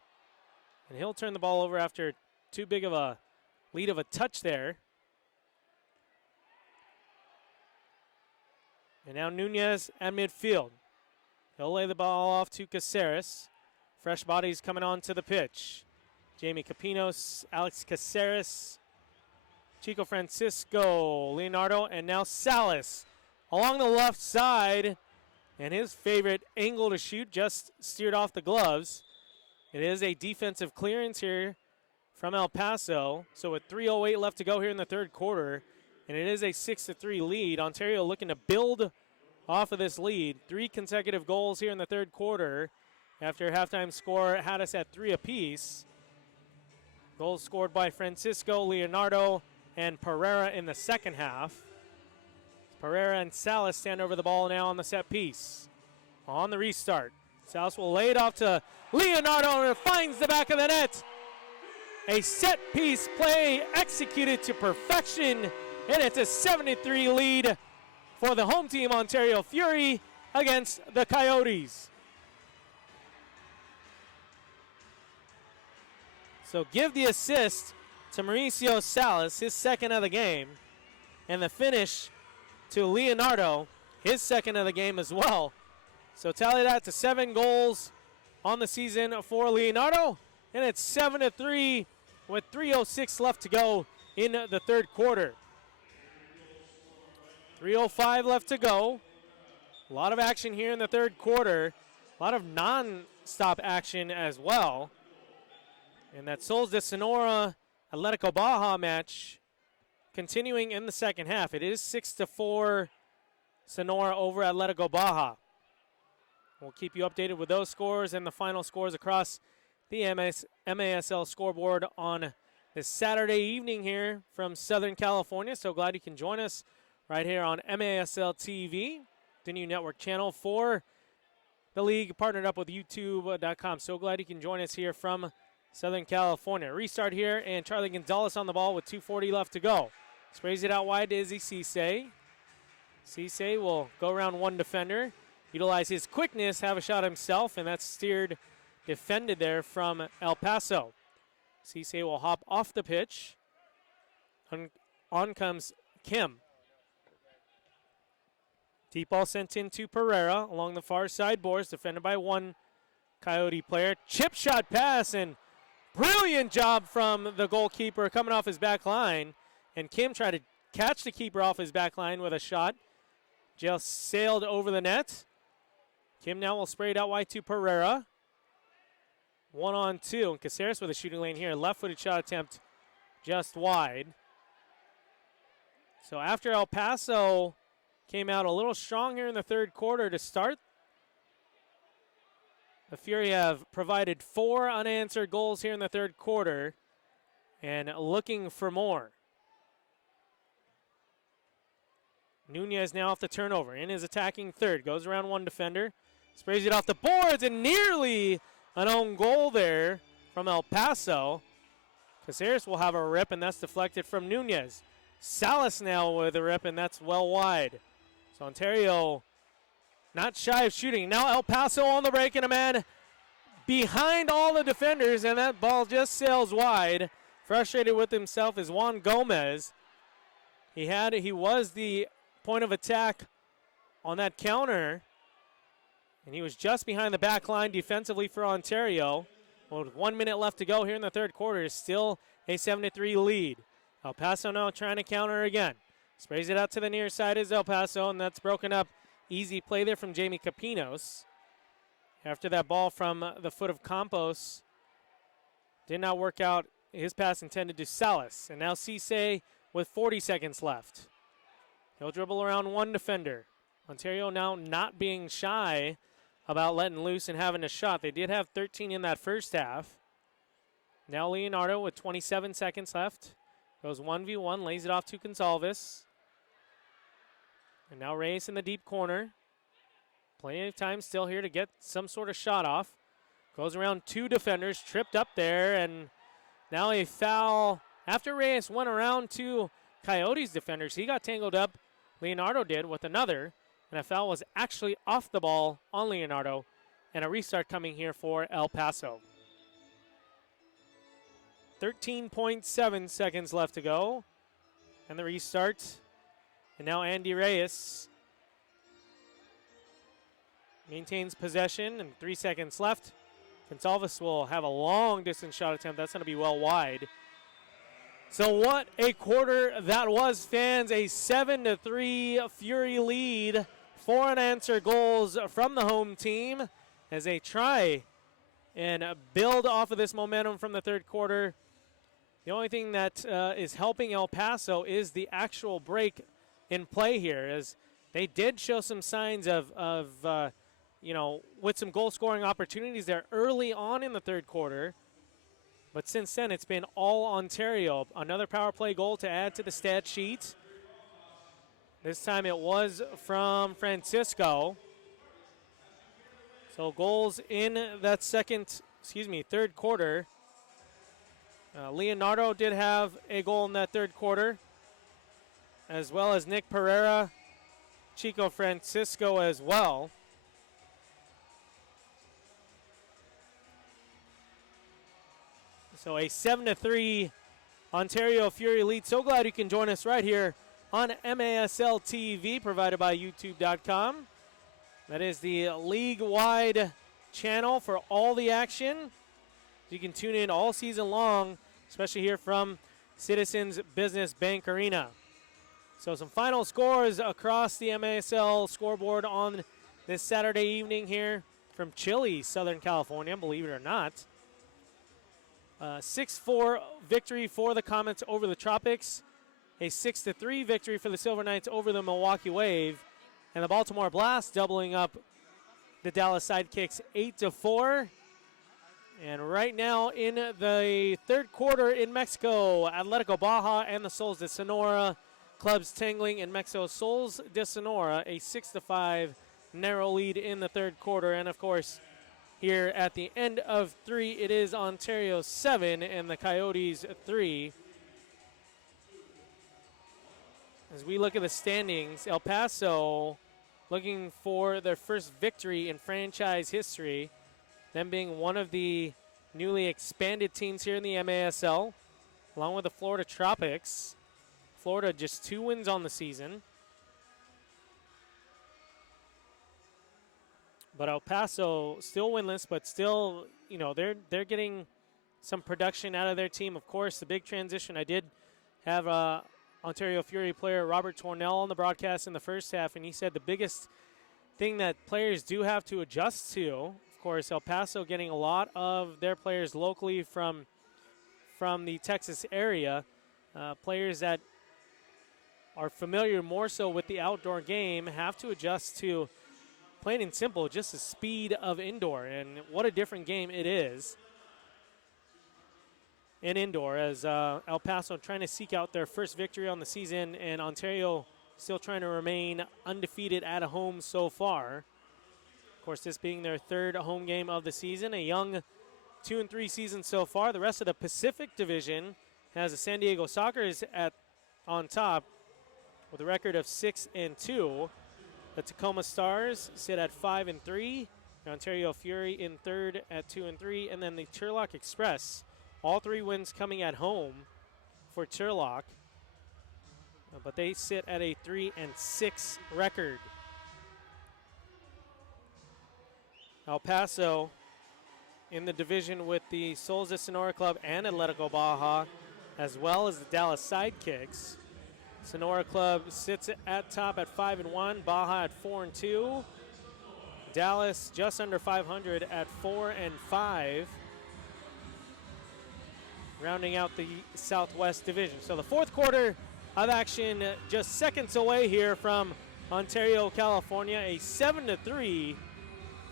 And he'll turn the ball over after too big of a lead of a touch there. And now Nunez at midfield. He'll lay the ball off to Caceres. Fresh bodies coming onto the pitch. Jamie Capinos, Alex Caceres, Chico Francisco, Leonardo, and now Salas along the left side. And his favorite angle to shoot just steered off the gloves. It is a defensive clearance here from El Paso. So with 3:08 left to go here in the third quarter, and it is a 6-3 lead. Ontario looking to build off of this lead. 3 consecutive goals here in the third quarter after halftime score had us at 3 apiece. Goals scored by Francisco, Leonardo, and Pereira in the second half. Pereira and Salas stand over the ball now on the set piece. On the restart, Salas will lay it off to Leonardo, and it finds the back of the net. A set piece play executed to perfection, and it's a 7-3 lead for the home team Ontario Fury against the Coyotes. So give the assist to Mauricio Salas, his second of the game, and the finish to Leonardo, his second of the game as well. So tally that to 7 goals on the season for Leonardo, and it's 7-3 with 3:06 left to go in the third quarter. 3:05 left to go. A lot of action here in the third quarter. A lot of non-stop action as well. And that Souls de Sonora Atletico Baja match continuing in the second half. It is 6-4 Sonora over Atletico Baja. We'll keep you updated with those scores and the final scores across the MASL scoreboard on this Saturday evening here from Southern California. So glad you can join us right here on MASL TV, the new network channel for the league, partnered up with YouTube.com. So glad you can join us here from Southern California. Restart here, and Charlie Gonzalez on the ball with 2:40 left to go. Sprays it out wide to Izzy Cisse. Cisse will go around one defender, utilize his quickness, have a shot himself, and that's steered, defended there from El Paso. Cisse will hop off the pitch. On comes Kim. Deep ball sent in to Pereira along the far side boards, defended by one Coyote player. Chip shot pass, and brilliant job from the goalkeeper coming off his back line. And Kim tried to catch the keeper off his back line with a shot. Just sailed over the net. Kim now will spray it out wide to Pereira. 1-on-2. And Caceres with a shooting lane here. Left-footed shot attempt just wide. So after El Paso came out a little strong here in the third quarter to start, the Fury have provided 4 unanswered goals here in the third quarter and looking for more. Nunez now off the turnover in his attacking third. Goes around one defender. Sprays it off the boards, and nearly an own goal there from El Paso. Caceres will have a rip, and that's deflected from Nunez. Salas now with a rip, and that's well wide. So Ontario not shy of shooting. Now El Paso on the break, and a man behind all the defenders, and that ball just sails wide. Frustrated with himself is Juan Gomez. He was the point of attack on that counter, and he was just behind the back line defensively for Ontario. Well, with 1 minute left to go here in the third quarter, it's still a 7-3 lead. El Paso now trying to counter again. Sprays it out to the near side is El Paso, and that's broken up. Easy play there from Jamie Capinos. After that ball from the foot of Campos did not work out. His pass intended to Salas. And now Cisse with 40 seconds left. He'll dribble around one defender. Ontario now not being shy about letting loose and having a shot. They did have 13 in that first half. Now Leonardo with 27 seconds left. Goes 1v1, lays it off to Gonzalez. And now Reyes in the deep corner. Plenty of time still here to get some sort of shot off. Goes around two defenders, tripped up there, and now a foul. After Reyes went around two Coyotes defenders, he got tangled up, Leonardo did, with another, and a foul was actually off the ball on Leonardo, and a restart coming here for El Paso. 13.7 seconds left to go, and the restart. And now Andy Reyes maintains possession, and 3 seconds left. Gonzalez will have a long distance shot attempt. That's going to be well wide. So what a quarter that was, fans. A 7-3 Fury lead. 4 unanswered goals from the home team as they try and build off of this momentum from the third quarter. The only thing that is helping El Paso is the actual break in play here, as they did show some signs of with some goal-scoring opportunities there early on in the third quarter. But since then, it's been all Ontario. Another power play goal to add to the stat sheet. This time it was from Francisco. So goals in that third quarter. Leonardo did have a goal in that third quarter, as well as Nick Pereira, Chico Francisco as well. So a 7-3 Ontario Fury lead. So glad you can join us right here on MASL TV, provided by YouTube.com. That is the league-wide channel for all the action. You can tune in all season long, especially here from Citizens Business Bank Arena. So some final scores across the MASL scoreboard on this Saturday evening here from chilly Southern California, believe it or not. 6-4 victory for the Comets over the Tropics. A 6-3 victory for the Silver Knights over the Milwaukee Wave. And the Baltimore Blast doubling up the Dallas Sidekicks 8-4. And right now in the third quarter in Mexico, Atletico Baja and the Soles de Sonora clubs tangling in Mexico. Soles de Sonora, a 6-5 narrow lead in the third quarter. And of course, here at the end of 3, it is Ontario 7 and the Coyotes 3. As we look at the standings, El Paso looking for their first victory in franchise history, them being one of the newly expanded teams here in the MASL, along with the Florida Tropics. Florida just 2 wins on the season. But El Paso still winless, but still, they're getting some production out of their team. Of course, the big transition, I did have Ontario Fury player Robert Tornell on the broadcast in the first half, and he said the biggest thing that players do have to adjust to, of course, El Paso getting a lot of their players locally from the Texas area, players that are familiar more so with the outdoor game have to adjust to, plain and simple, just the speed of indoor, and what a different game it is in indoor, as El Paso trying to seek out their first victory on the season, and Ontario still trying to remain undefeated at home so far. Of course, this being their third home game of the season, a young 2-3 season so far. The rest of the Pacific Division has the San Diego Sockers on top with a record of 6-2. The Tacoma Stars sit at 5-3. The Ontario Fury in third at 2-3, and then the Turlock Express, all 3 wins coming at home for Turlock, but they sit at a 3-6 record. El Paso in the division with the Soles de Sonora Club and Atletico Baja, as well as the Dallas Sidekicks. Sonora Club sits at top at 5-1, Baja at 4-2. Dallas just under 500 at 4-5, rounding out the Southwest Division. So the fourth quarter of action just seconds away here from Ontario, California. A 7-3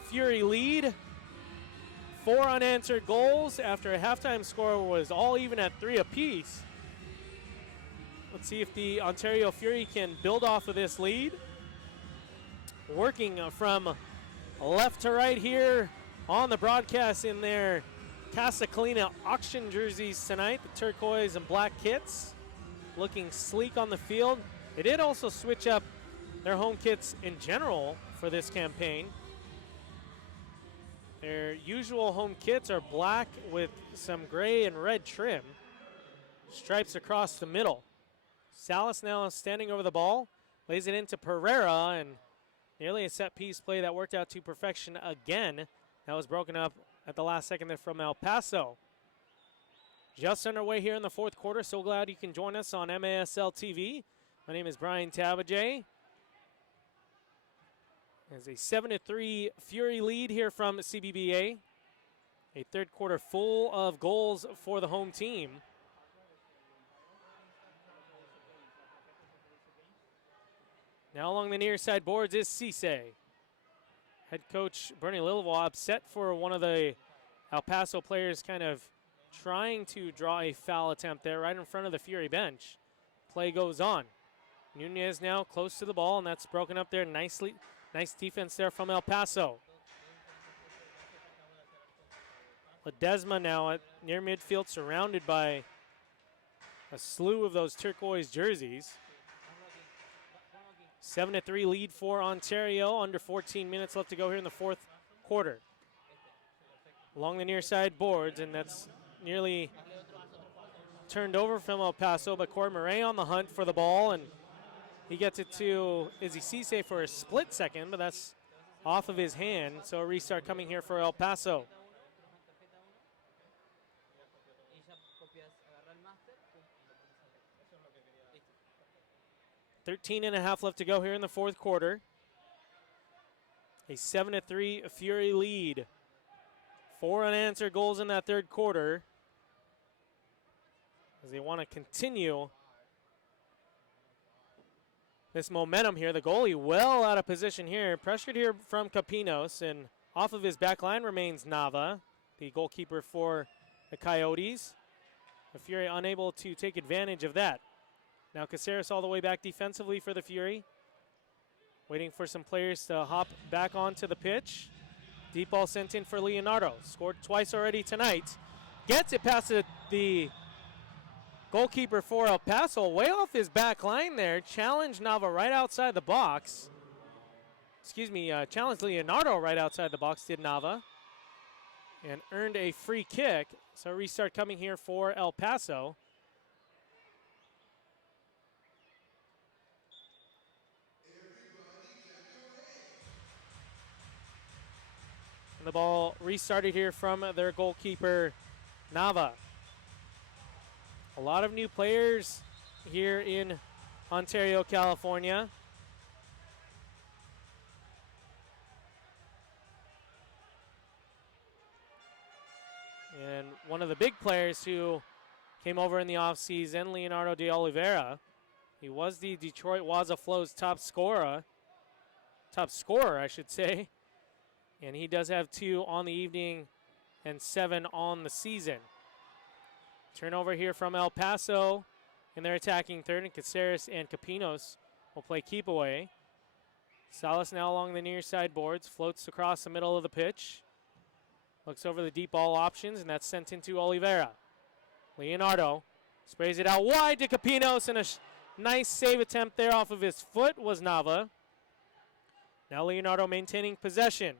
Fury lead. 4 unanswered goals after a halftime score was all even at 3 apiece. Let's see if the Ontario Fury can build off of this lead. Working from left to right here on the broadcast in their Casa Colina auction jerseys tonight, the turquoise and black kits, looking sleek on the field. They did also switch up their home kits in general for this campaign. Their usual home kits are black with some gray and red trim, stripes across the middle. Salas now standing over the ball, lays it into Pereira, and nearly a set piece play that worked out to perfection again. That was broken up at the last second there from El Paso. Just underway here in the fourth quarter. So glad you can join us on MASL TV. My name is Brian Tabajay. There's a 7-3 Fury lead here from CBBA. A third quarter full of goals for the home team. Now along the near side boards is Cisse. Head coach Bernie Lillois upset for one of the El Paso players kind of trying to draw a foul attempt there right in front of the Fury bench. Play goes on. Nunez now close to the ball, and that's broken up there nicely. Nice defense there from El Paso. Ledesma now at near midfield, surrounded by a slew of those turquoise jerseys. 7-3 lead for Ontario. Under 14 minutes left to go here in the fourth quarter. Along the near side boards, and that's nearly turned over from El Paso, but Corey Murray on the hunt for the ball, and he gets it to Izzy Cisse for a split second, but that's off of his hand, so a restart coming here for El Paso. 13.5 left to go here in the fourth quarter. A 7-3 Fury lead. 4 unanswered goals in that third quarter, as they want to continue this momentum here. The goalie well out of position here. Pressured here from Capinos, and off of his back line remains Nava, the goalkeeper for the Coyotes. The Fury unable to take advantage of that. Now Caceres all the way back defensively for the Fury. Waiting for some players to hop back onto the pitch. Deep ball sent in for Leonardo. Scored twice already tonight. Gets it past the goalkeeper for El Paso, way off his back line there. Challenged Nava right outside the box. Challenged Leonardo right outside the box, did Nava. And earned a free kick. So restart coming here for El Paso. And the ball restarted here from their goalkeeper, Nava. A lot of new players here in Ontario, California. And one of the big players who came over in the offseason, Leonardo de Oliveira. He was the Detroit Waza Flow's top scorer, I should say. And he does have 2 on the evening and 7 on the season. Turnover here from El Paso in their attacking third, and Caceres and Capinos will play keep away. Salas now along the near side boards, floats across the middle of the pitch. Looks over the deep ball options, and that's sent into Oliveira. Leonardo sprays it out wide to Capinos, and a nice save attempt there off of his foot was Nava. Now Leonardo maintaining possession.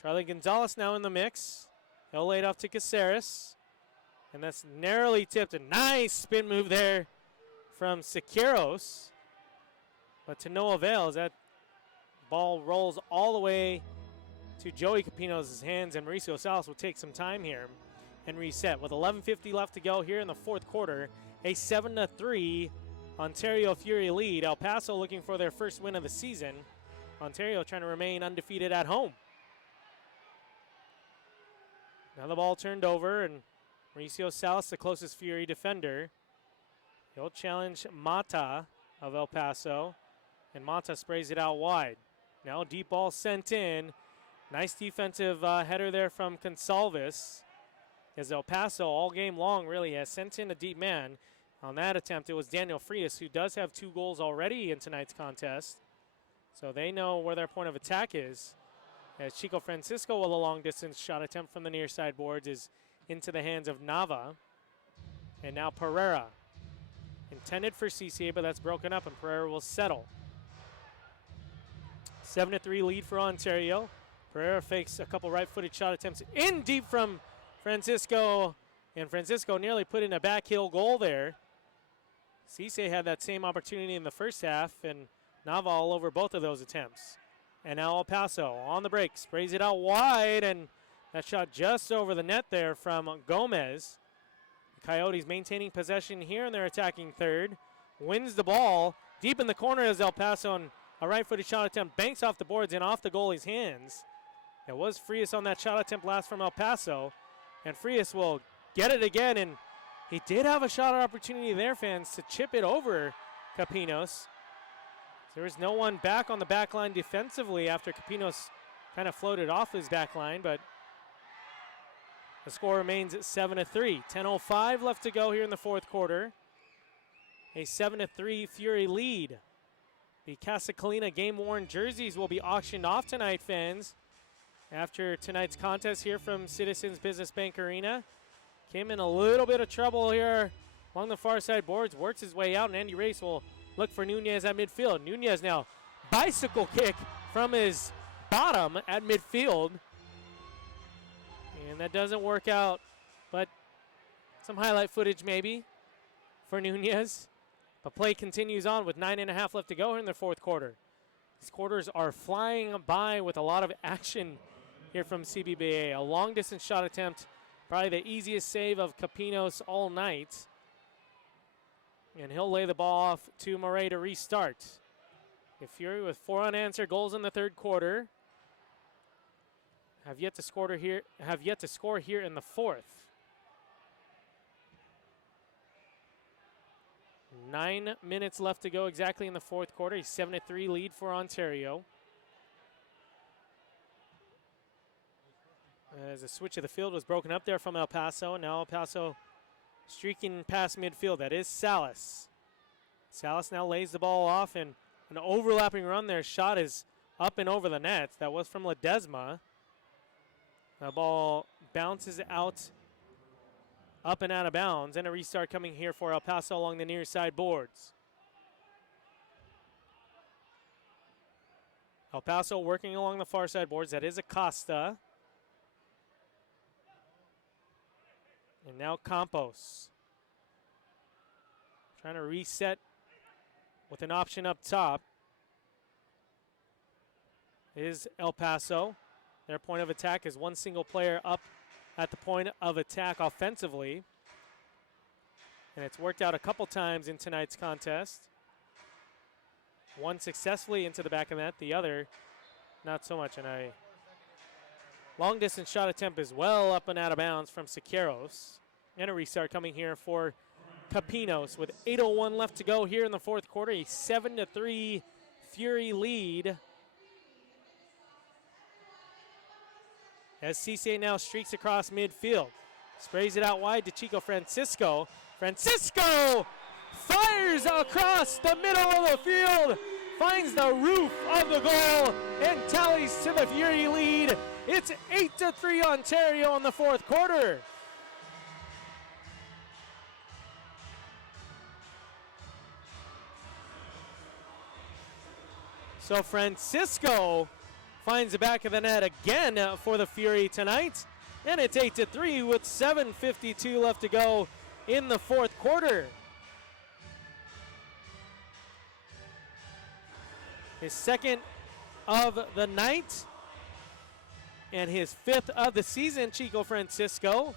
Charlie Gonzalez now in the mix. He'll lay it off to Caceres. And that's narrowly tipped. A nice spin move there from Siqueiros. But to no avail as that ball rolls all the way to Joey Capinos' hands. And Mauricio Salas will take some time here and reset. With 11:50 left to go here in the fourth quarter. A 7-3 Ontario Fury lead. El Paso looking for their first win of the season. Ontario trying to remain undefeated at home. Now the ball turned over, and Mauricio Salas, the closest Fury defender, He'll challenge Mata of El Paso, and Mata sprays it out wide. Now deep ball sent in. Nice defensive header there from Consalves, as El Paso all game long really has sent in a deep man. On that attempt, it was Daniel Frias, who does have 2 goals already in tonight's contest. So they know where their point of attack is. As Chico Francisco with a long-distance shot attempt from the near side boards is into the hands of Nava. And now Pereira. Intended for CCA, but that's broken up, and Pereira will settle. 7-3 lead for Ontario. Pereira fakes a couple right-footed shot attempts in deep from Francisco, and Francisco nearly put in a back heel goal there. Cisse had that same opportunity in the first half, and Nava all over both of those attempts. And now El Paso on the break, sprays it out wide, and that shot just over the net there from Gomez. The Coyotes maintaining possession here in their attacking third. Wins the ball deep in the corner as El Paso, and a right-footed shot attempt banks off the boards and off the goalie's hands. It was Frias on that shot attempt last from El Paso, and Frias will get it again, and he did have a shot opportunity there, fans, to chip it over Capinos. There was no one back on the back line defensively after Capinos kind of floated off his back line, but the score remains at 7-3. 10:05 left to go here in the fourth quarter. A 7-3 Fury lead. The Casa Colina game-worn jerseys will be auctioned off tonight, fans. After tonight's contest here from Citizens Business Bank Arena. Came in a little bit of trouble here along the far side boards. Works his way out, and Andy Race will look for Nunez at midfield. Nunez now bicycle kick from his bottom at midfield. And that doesn't work out, but some highlight footage maybe for Nunez. But play continues on with 9.5 left to go in the fourth quarter. These quarters are flying by with a lot of action here from CBBA. A long distance shot attempt, probably the easiest save of Capinos all night. And he'll lay the ball off to Murray to restart. The Fury with 4 unanswered goals in the third quarter have yet to score here in the fourth. 9 minutes left to go exactly in the fourth quarter. A 7-3 lead for Ontario. As a switch of the field was broken up there from El Paso. Now El Paso streaking past midfield. That is Salas. Salas now lays the ball off, and an overlapping run there. Shot is up and over the net. That was from Ledesma. The ball bounces out, up and out of bounds, and a restart coming here for El Paso along the near side boards. El Paso working along the far side boards. That is Acosta. And now Campos. Trying to reset with an option up top is El Paso. Their point of attack is one single player up at the point of attack offensively. And it's worked out a couple times in tonight's contest. One successfully into the back of the net, the other not so much. And a long distance shot attempt is well up and out of bounds from Siqueiros. And a restart coming here for Capinos with 8:01 left to go here in the fourth quarter. A 7-3 Fury lead. As Cisse now streaks across midfield. Sprays it out wide to Chico Francisco. Francisco fires across the middle of the field. Finds the roof of the goal and tallies to the Fury lead. It's 8-3 Ontario in the fourth quarter. So Francisco finds the back of the net again for the Fury tonight. And it's 8-3 with 7:52 left to go in the fourth quarter. His second of the night and his fifth of the season, Chico Francisco.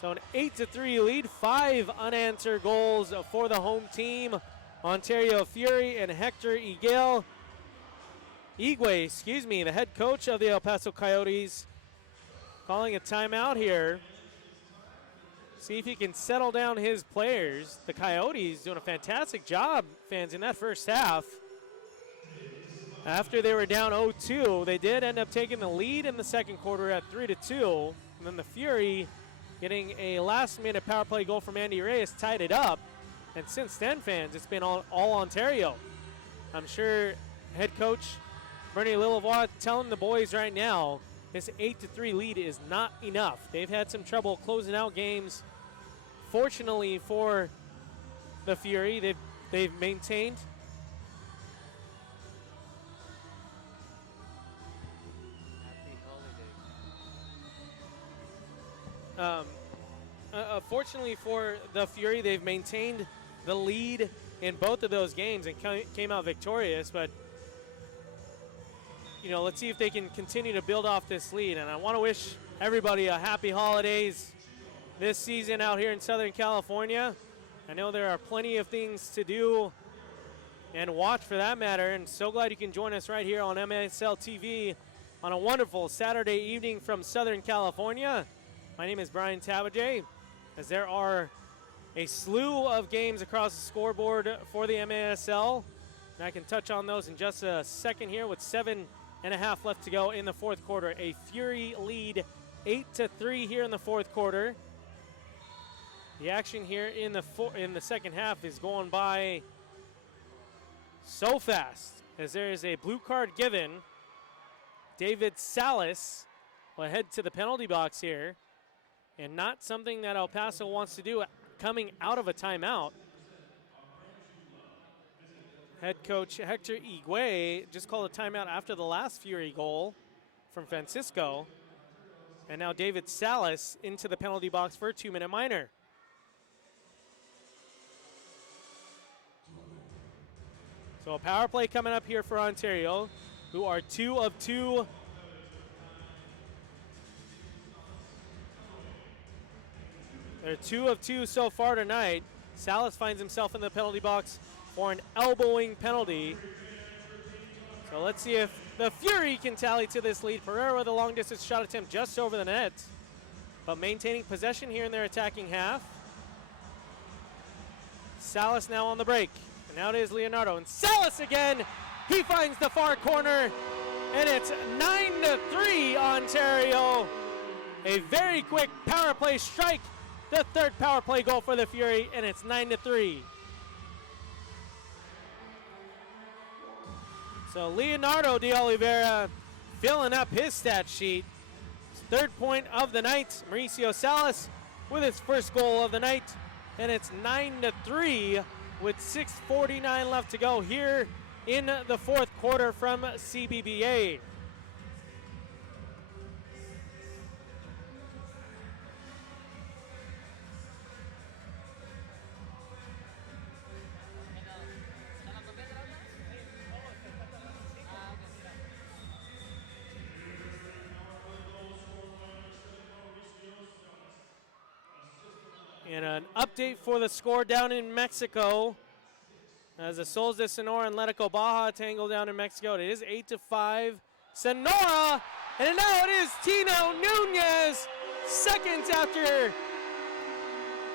So an 8-3 lead, 5 unanswered goals for the home team. Ontario Fury and Hector Igwe, the head coach of the El Paso Coyotes, calling a timeout here. See if he can settle down his players. The Coyotes doing a fantastic job, fans, in that first half. After they were down 0-2, they did end up taking the lead in the second quarter at 3-2. And then the Fury, getting a last-minute power play goal from Andy Reyes, tied it up. And since then, fans, it's been all Ontario. I'm sure head coach Bernie Lillevoix telling the boys right now this 8-3 lead is not enough. They've had some trouble closing out games. Fortunately for the Fury, they've maintained. Fortunately for the Fury, they've maintained the lead in both of those games and came out victorious. But, you know, let's see if they can continue to build off this lead. And I want to wish everybody a happy holidays this season out here in Southern California. I know there are plenty of things to do and watch for that matter. And so glad you can join us right here on MSL TV on a wonderful Saturday evening from Southern California. My name is Brian Tabajay, as there are a slew of games across the scoreboard for the MASL. And I can touch on those in just a second here with 7.5 left to go in the fourth quarter. A Fury lead 8-3 here in the fourth quarter. The action here in the second half is going by so fast, as there is a blue card given. David Salas will head to the penalty box here, and not something that El Paso wants to do coming out of a timeout. Head coach Hector Igwe just called a timeout after the last Fury goal from Francisco. And now David Salas into the penalty box for a 2-minute minor. So a power play coming up here for Ontario, who are 2 of 2. They're 2 of 2 so far tonight. Salas finds himself in the penalty box for an elbowing penalty. So let's see if the Fury can tally to this lead. Pereira with a long distance shot attempt just over the net, but maintaining possession here in their attacking half. Salas now on the break. And now it is Leonardo. And Salas again. He finds the far corner. And it's 9-3 Ontario. A very quick power play strike. The third power play goal for the Fury, and it's 9-3. So Leonardo de Oliveira filling up his stat sheet. Third point of the night. Mauricio Salas with his first goal of the night, and it's 9-3 with 6:49 left to go here in the fourth quarter from CBBA. And an update for the score down in Mexico, as the Sols de Sonora and Letico Baja tangle down in Mexico. It is 8-5 Sonora, and now it is Tino Nunez, seconds after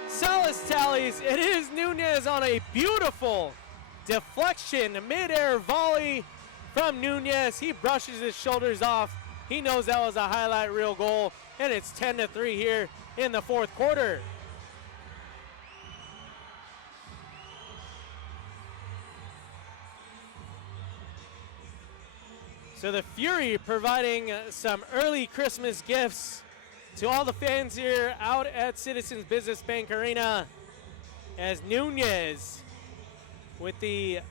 Salas tallies. It is Nunez on a beautiful deflection, mid-air volley from Nunez. He brushes his shoulders off. He knows that was a highlight reel goal, and it's 10-3 here in the fourth quarter. So the Fury providing some early Christmas gifts to all the fans here out at Citizens Business Bank Arena, as Nunez with the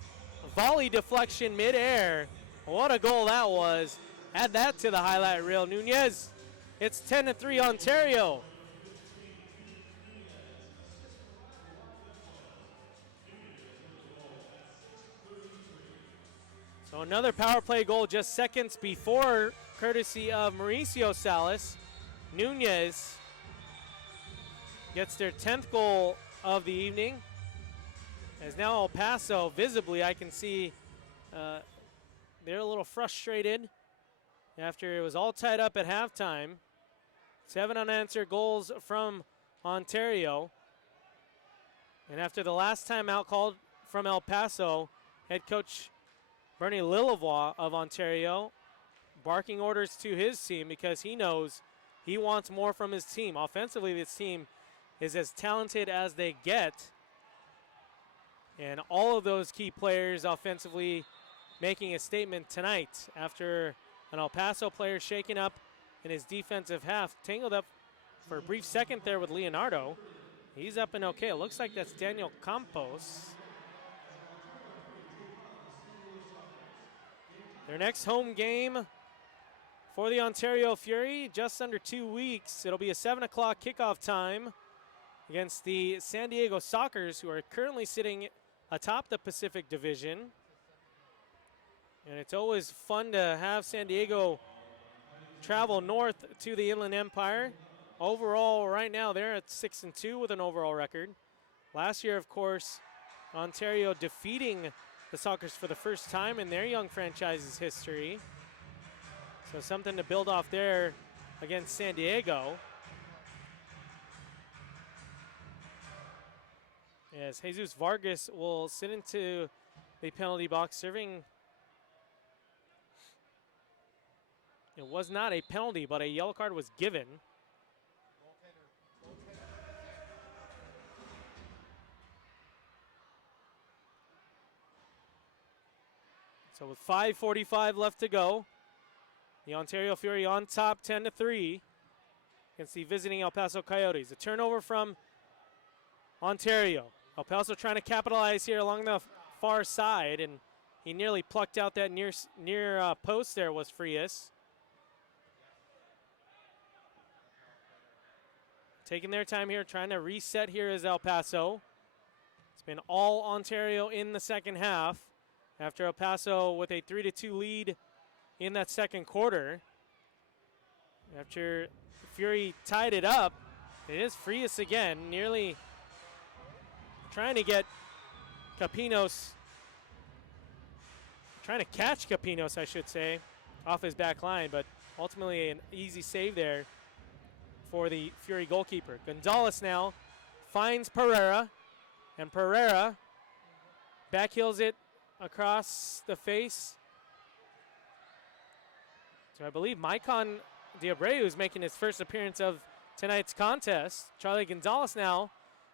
volley deflection midair. What a goal that was. Add that to the highlight reel. Nunez, it's 10-3 Ontario. So another power play goal just seconds before, courtesy of Mauricio Salas. Nunez gets their 10th goal of the evening. As now El Paso, visibly, I can see they're a little frustrated after it was all tied up at halftime. 7 unanswered goals from Ontario. And after the last timeout called from El Paso, head coach Bernie Lillevoix of Ontario barking orders to his team because he knows he wants more from his team. Offensively, this team is as talented as they get. And all of those key players offensively making a statement tonight after an El Paso player shaken up in his defensive half, tangled up for a brief second there with Leonardo. He's up and okay. It looks like that's Daniel Campos. Their next home game for the Ontario Fury, just under 2 weeks. It'll be a 7 o'clock kickoff time against the San Diego Sockers, who are currently sitting atop the Pacific Division. And it's always fun to have San Diego travel north to the Inland Empire. Overall, right now, they're at 6-2 with an overall record. Last year, of course, Ontario defeating the Sockers for the first time in their young franchise's history. So something to build off there against San Diego. As Jesus Vargas will sit into the penalty box, serving. It was not a penalty, but a yellow card was given. So with 5:45 left to go, the Ontario Fury on top 10-3 against the visiting El Paso Coyotes. A turnover from Ontario. El Paso trying to capitalize here along the far side, and he nearly plucked out that near post there was Frias. Taking their time here, trying to reset here is El Paso. It's been all Ontario in the second half after El Paso with a 3-2 lead in that second quarter. After Fury tied it up, it is Frias again, nearly trying to get Capinos, trying to catch Capinos, I should say, off his back line, but ultimately an easy save there for the Fury goalkeeper. Gonzalez now finds Pereira, and Pereira backheels it across the face. So I believe Maicon Diabreu is making his first appearance of tonight's contest. Charlie Gonzalez now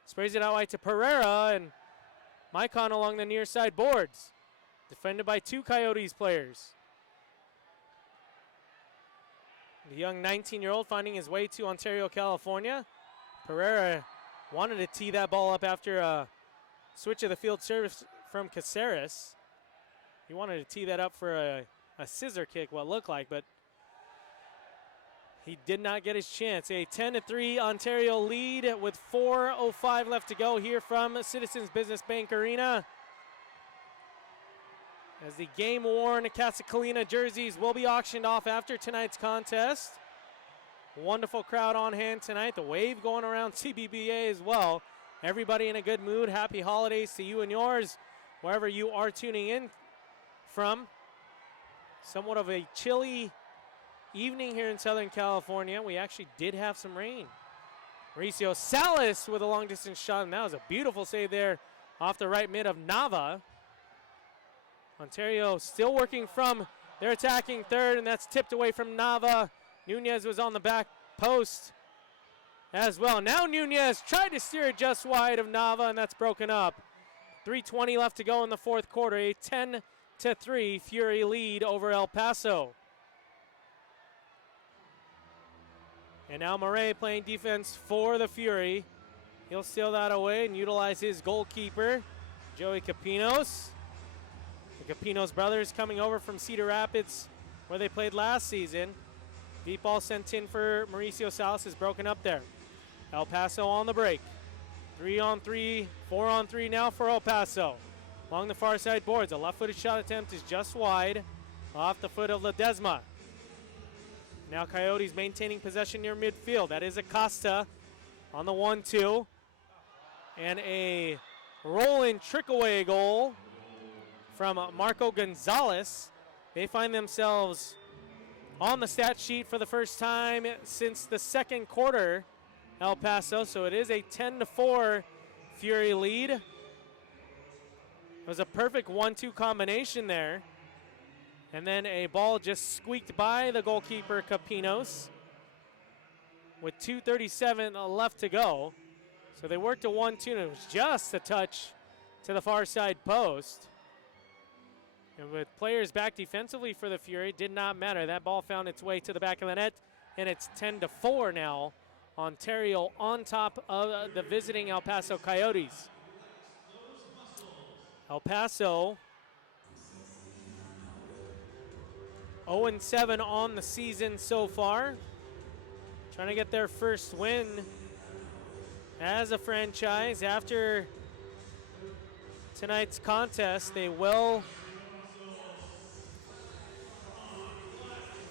sprays it out wide to Pereira, and Maicon along the near side boards. Defended by two Coyotes players. The young 19-year-old finding his way to Ontario, California. Pereira wanted to tee that ball up after a switch of the field service from Caceres. He wanted to tee that up for a scissor kick, what looked like, but he did not get his chance. A 10-3 Ontario lead with 4:05 left to go here from Citizens Business Bank Arena. As the game-worn Casa Colina jerseys will be auctioned off after tonight's contest. Wonderful crowd on hand tonight. The wave going around CBBA as well. Everybody in a good mood. Happy holidays to you and yours, wherever you are tuning in from. Somewhat of a chilly evening here in Southern California. We actually did have some rain. Mauricio Salas with a long-distance shot, and that was a beautiful save there off the right mid of Nava. Ontario still working from their attacking third, and that's tipped away from Nava. Nunez was on the back post as well. Now Nunez tried to steer it just wide of Nava, and that's broken up. 3:20 left to go in the fourth quarter. A 10-3 Fury lead over El Paso. And now Murray playing defense for the Fury. He'll steal that away and utilize his goalkeeper, Joey Capinos. The Capinos brothers coming over from Cedar Rapids, where they played last season. Deep ball sent in for Mauricio Salas is broken up there. El Paso on the break. 3-on-3, 4-on-3 now for El Paso. Along the far side boards, a left-footed shot attempt is just wide off the foot of Ledesma. Now Coyotes maintaining possession near midfield. That is Acosta on the 1-2. And a roll-in trick-away goal from Marco Gonzalez. They find themselves on the stat sheet for the first time since the second quarter El Paso. So it is a 10-4 Fury lead. It was a perfect 1-2 combination there. And then a ball just squeaked by the goalkeeper, Capinos, with 2:37 left to go. So they worked a 1-2, and it was just a touch to the far side post. And with players back defensively for the Fury, it did not matter. That ball found its way to the back of the net, and it's 10-4 now. Ontario on top of the visiting El Paso Coyotes. El Paso 0-7 on the season so far. Trying to get their first win as a franchise. After tonight's contest, they will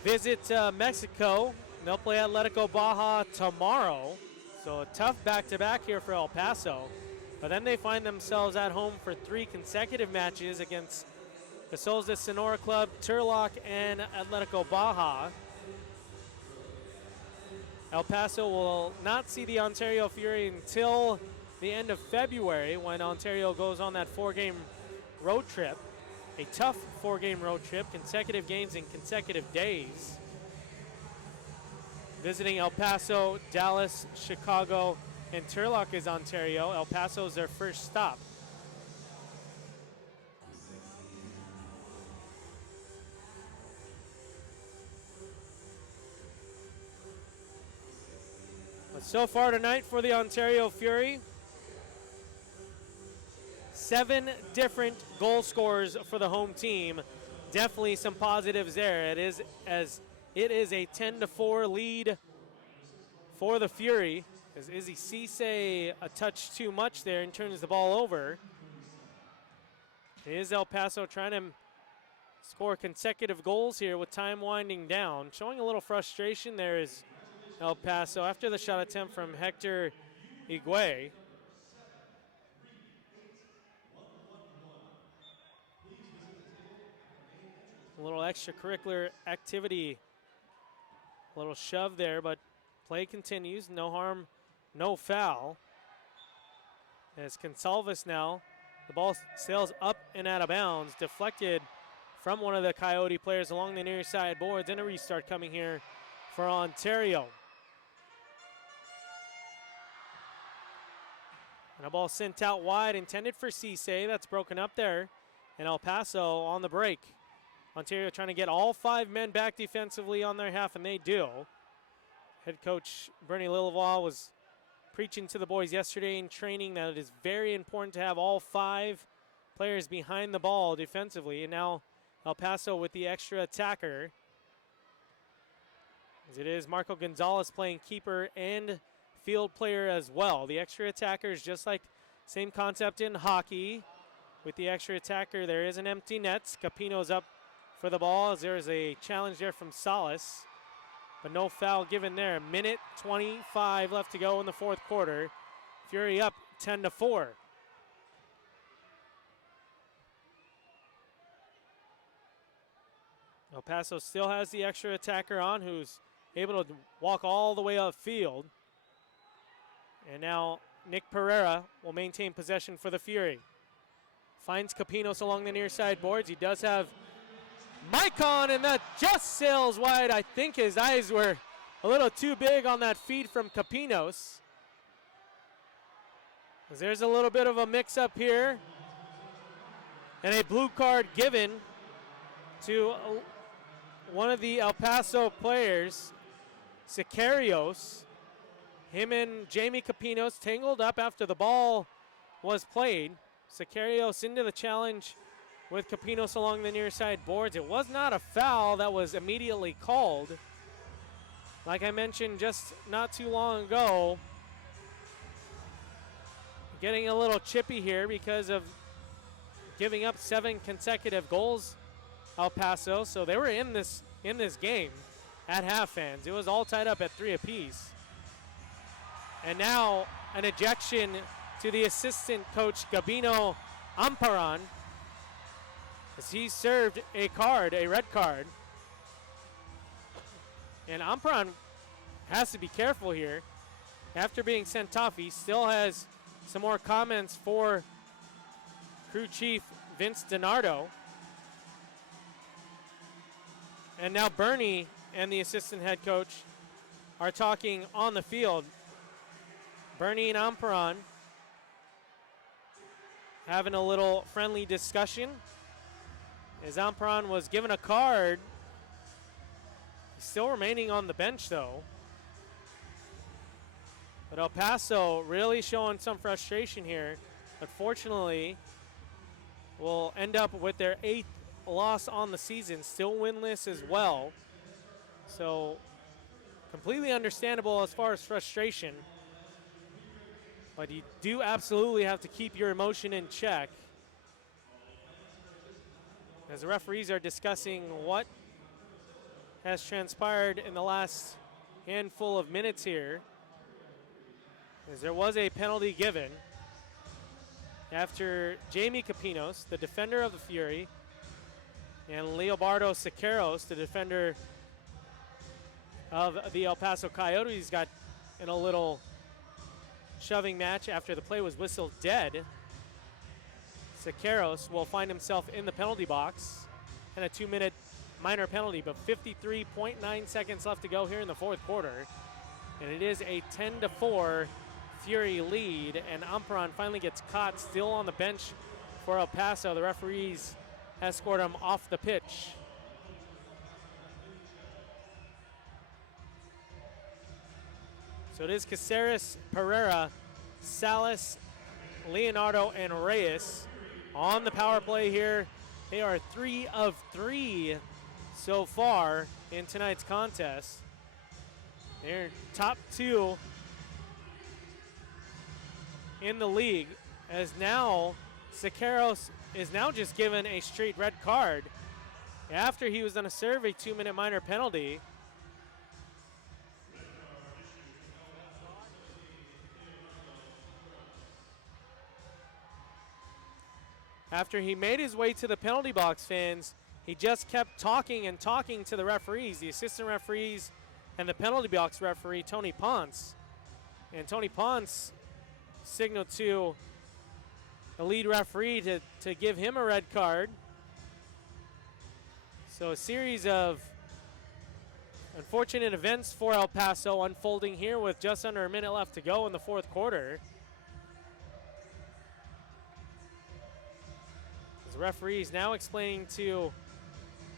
visit Mexico. They'll play Atletico Baja tomorrow. So a tough back-to-back here for El Paso. But then they find themselves at home for 3 consecutive matches against the Souls de Sonora Club, Turlock, and Atletico Baja. El Paso will not see the Ontario Fury until the end of February, when Ontario goes on that 4-game road trip. A tough 4-game road trip, consecutive games in consecutive days. Visiting El Paso, Dallas, Chicago, and Turlock is Ontario. El Paso is their first stop. But so far tonight for the Ontario Fury, 7 different goal scorers for the home team. Definitely some positives there. It is a 10-4 lead for the Fury, as Izzy Cisse a touch too much there and turns the ball over. It is El Paso trying to score consecutive goals here with time winding down. Showing a little frustration there is El Paso after the shot attempt from Hector Higuay. A little extracurricular activity, a little shove there, but play continues. No harm, no foul. As Consalves now, the ball sails up and out of bounds, deflected from one of the Coyote players along the near side boards, and a restart coming here for Ontario. And a ball sent out wide, intended for Cisse. That's broken up there. And El Paso on the break. Ontario trying to get all 5 men back defensively on their half, and they do. Head coach Bernie Lillois was preaching to the boys yesterday in training that it is very important to have all 5 players behind the ball defensively. And now El Paso with the extra attacker, as it is Marco Gonzalez playing keeper and field player as well. The extra attacker is just like same concept in hockey. With the extra attacker, there is an empty net. Capino's up for the ball as there is a challenge there from Salas, but no foul given there. 1:25 left to go in the 4th quarter. Fury up 10-4. El Paso still has the extra attacker on, who's able to walk all the way upfield. And now Nick Pereira will maintain possession for the Fury. Finds Capinos along the near side boards. He does have Mike on, and that just sails wide. I think his eyes were a little too big on that feed from Capinos. As there's a little bit of a mix-up here. And a blue card given to one of the El Paso players, Sicarios. Him and Jamie Capinos tangled up after the ball was played. Sicarios into the challenge with Capinos along the near side boards. It was not a foul that was immediately called. Like I mentioned just not too long ago, getting a little chippy here because of giving up 7 consecutive goals, El Paso. So they were in this game at half, fans. It was all tied up at 3 apiece. And now an ejection to the assistant coach, Gabino Amparan, as he served a red card. And Amparan has to be careful here. after being sent off, he still has some more comments for crew chief Vince DiNardo. And now Bernie and the assistant head coach are talking on the field. Bernie and Amperon having a little friendly discussion as Amperon was given a card. He's still remaining on the bench though. But El Paso really showing some frustration here. Unfortunately, will end up with their 8th loss on the season, still winless as well. So completely understandable as far as frustration. But you do absolutely have to keep your emotion in check. As the referees are discussing what has transpired in the last handful of minutes here. As there was a penalty given after Jamie Capinos, the defender of the Fury, and Leobardo Siqueiros, the defender of the El Paso Coyotes, got in a little shoving match after the play was whistled dead. Siqueiros will find himself in the penalty box and a 2-minute minor penalty, but 53.9 seconds left to go here in the fourth quarter. And it is a 10-4 Fury lead, and Amperon finally gets caught still on the bench for El Paso. The referees escort him off the pitch. So it is Caceres, Pereira, Salas, Leonardo, and Reyes on the power play here. They are 3 of 3 so far in tonight's contest. They're top 2 in the league, as now Siqueiros is now just given a straight red card after he was on a serve a 2-minute minor penalty. After he made his way to the penalty box, fans, he just kept talking and talking to the referees, the assistant referees and the penalty box referee, Tony Ponce. And Tony Ponce signaled to the lead referee to give him a red card. So a series of unfortunate events for El Paso unfolding here with just under a minute left to go in the fourth quarter. As the referee is now explaining to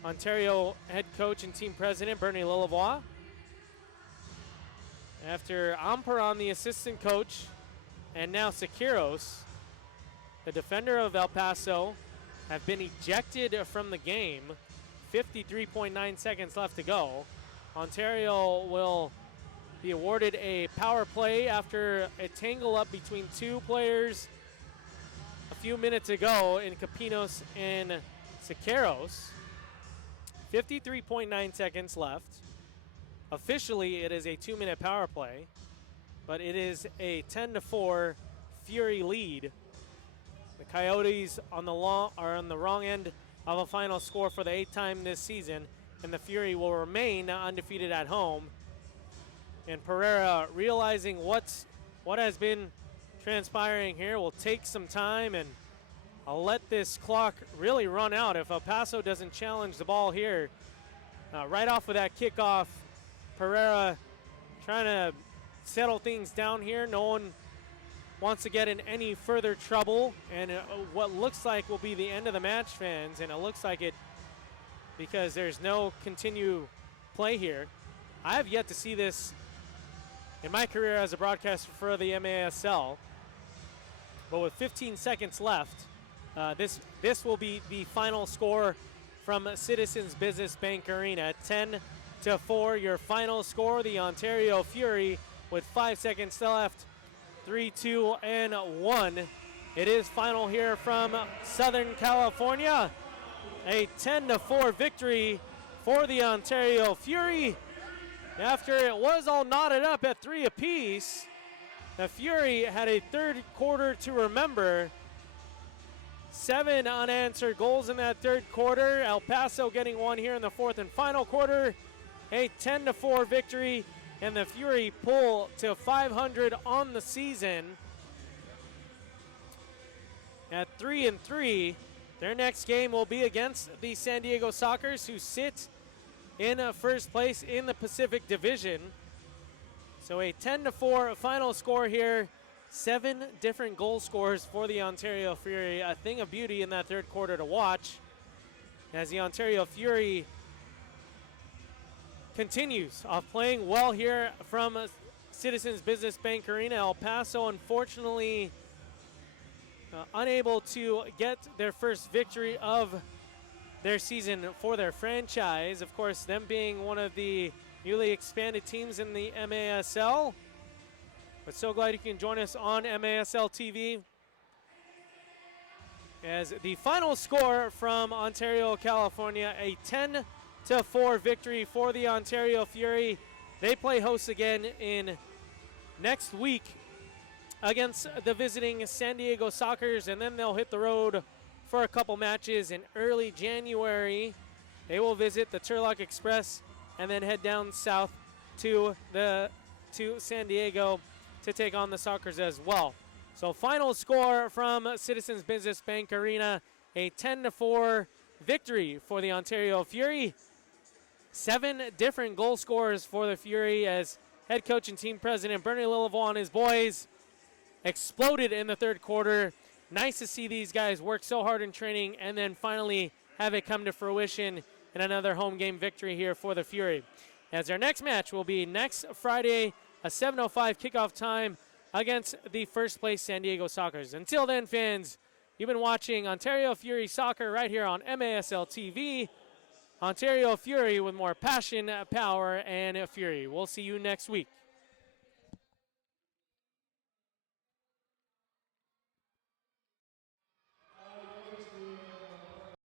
Ontario head coach and team president Bernie Lillavois. After Amperon, the assistant coach, and now Siqueiros, the defender of El Paso, have been ejected from the game. 53.9 seconds left to go. Ontario will be awarded a power play after a tangle up between 2 players a few minutes ago in Capinos and Siqueiros. 53.9 seconds left. Officially, it is a 2-minute power play, but it is a 10-4 Fury lead. The Coyotes on the wrong end of a final score for the 8th time this season, and the Fury will remain undefeated at home. And Pereira, realizing what has been transpiring here, will take some time, and I'll let this clock really run out. If El Paso doesn't challenge the ball here, right off of that kickoff, Pereira trying to settle things down here. No one wants to get in any further trouble, and what looks like will be the end of the match, fans, and it looks like it because there's no continue play here. I have yet to see this in my career as a broadcaster for the MASL, but with 15 seconds left, this will be the final score from Citizens Business Bank Arena. 10-4, your final score. The Ontario Fury with 5 seconds left. 3, 2, and 1. It is final here from Southern California. A 10-4 victory for the Ontario Fury. After it was all knotted up at 3 apiece, the Fury had a third quarter to remember. 7 unanswered goals in that third quarter. El Paso getting one here in the fourth and final quarter. A 10-4 victory and the Fury pull to 500 on the season at 3-3. Their next game will be against the San Diego Sockers, who sit in first place in the Pacific Division. So a 10-4 final score here. 7 different goal scorers for the Ontario Fury. A thing of beauty in that third quarter to watch, as the Ontario Fury continues playing well here from Citizens Business Bank Arena. El Paso, unfortunately, unable to get their first victory of their season for their franchise. Of course, them being one of the newly expanded teams in the MASL. But so glad you can join us on MASL TV. As the final score from Ontario, California, a 10-4 victory for the Ontario Fury. They play host again in next week against the visiting San Diego Sockers, and then they'll hit the road for a couple matches in early January. They will visit the Turlock Express and then head down south to San Diego to take on the Sockers as well. So final score from Citizens Business Bank Arena, a 10-4 victory for the Ontario Fury. 7 different goal scorers for the Fury, as head coach and team president Bernie Lilleville and his boys exploded in the third quarter. Nice to see these guys work so hard in training and then finally have it come to fruition in another home game victory here for the Fury. As their next match will be next Friday, a 7:05 kickoff time against the first place San Diego Sockers. Until then, fans, you've been watching Ontario Fury Soccer right here on MASL TV. Ontario Fury with more passion, power, and fury. We'll see you next week.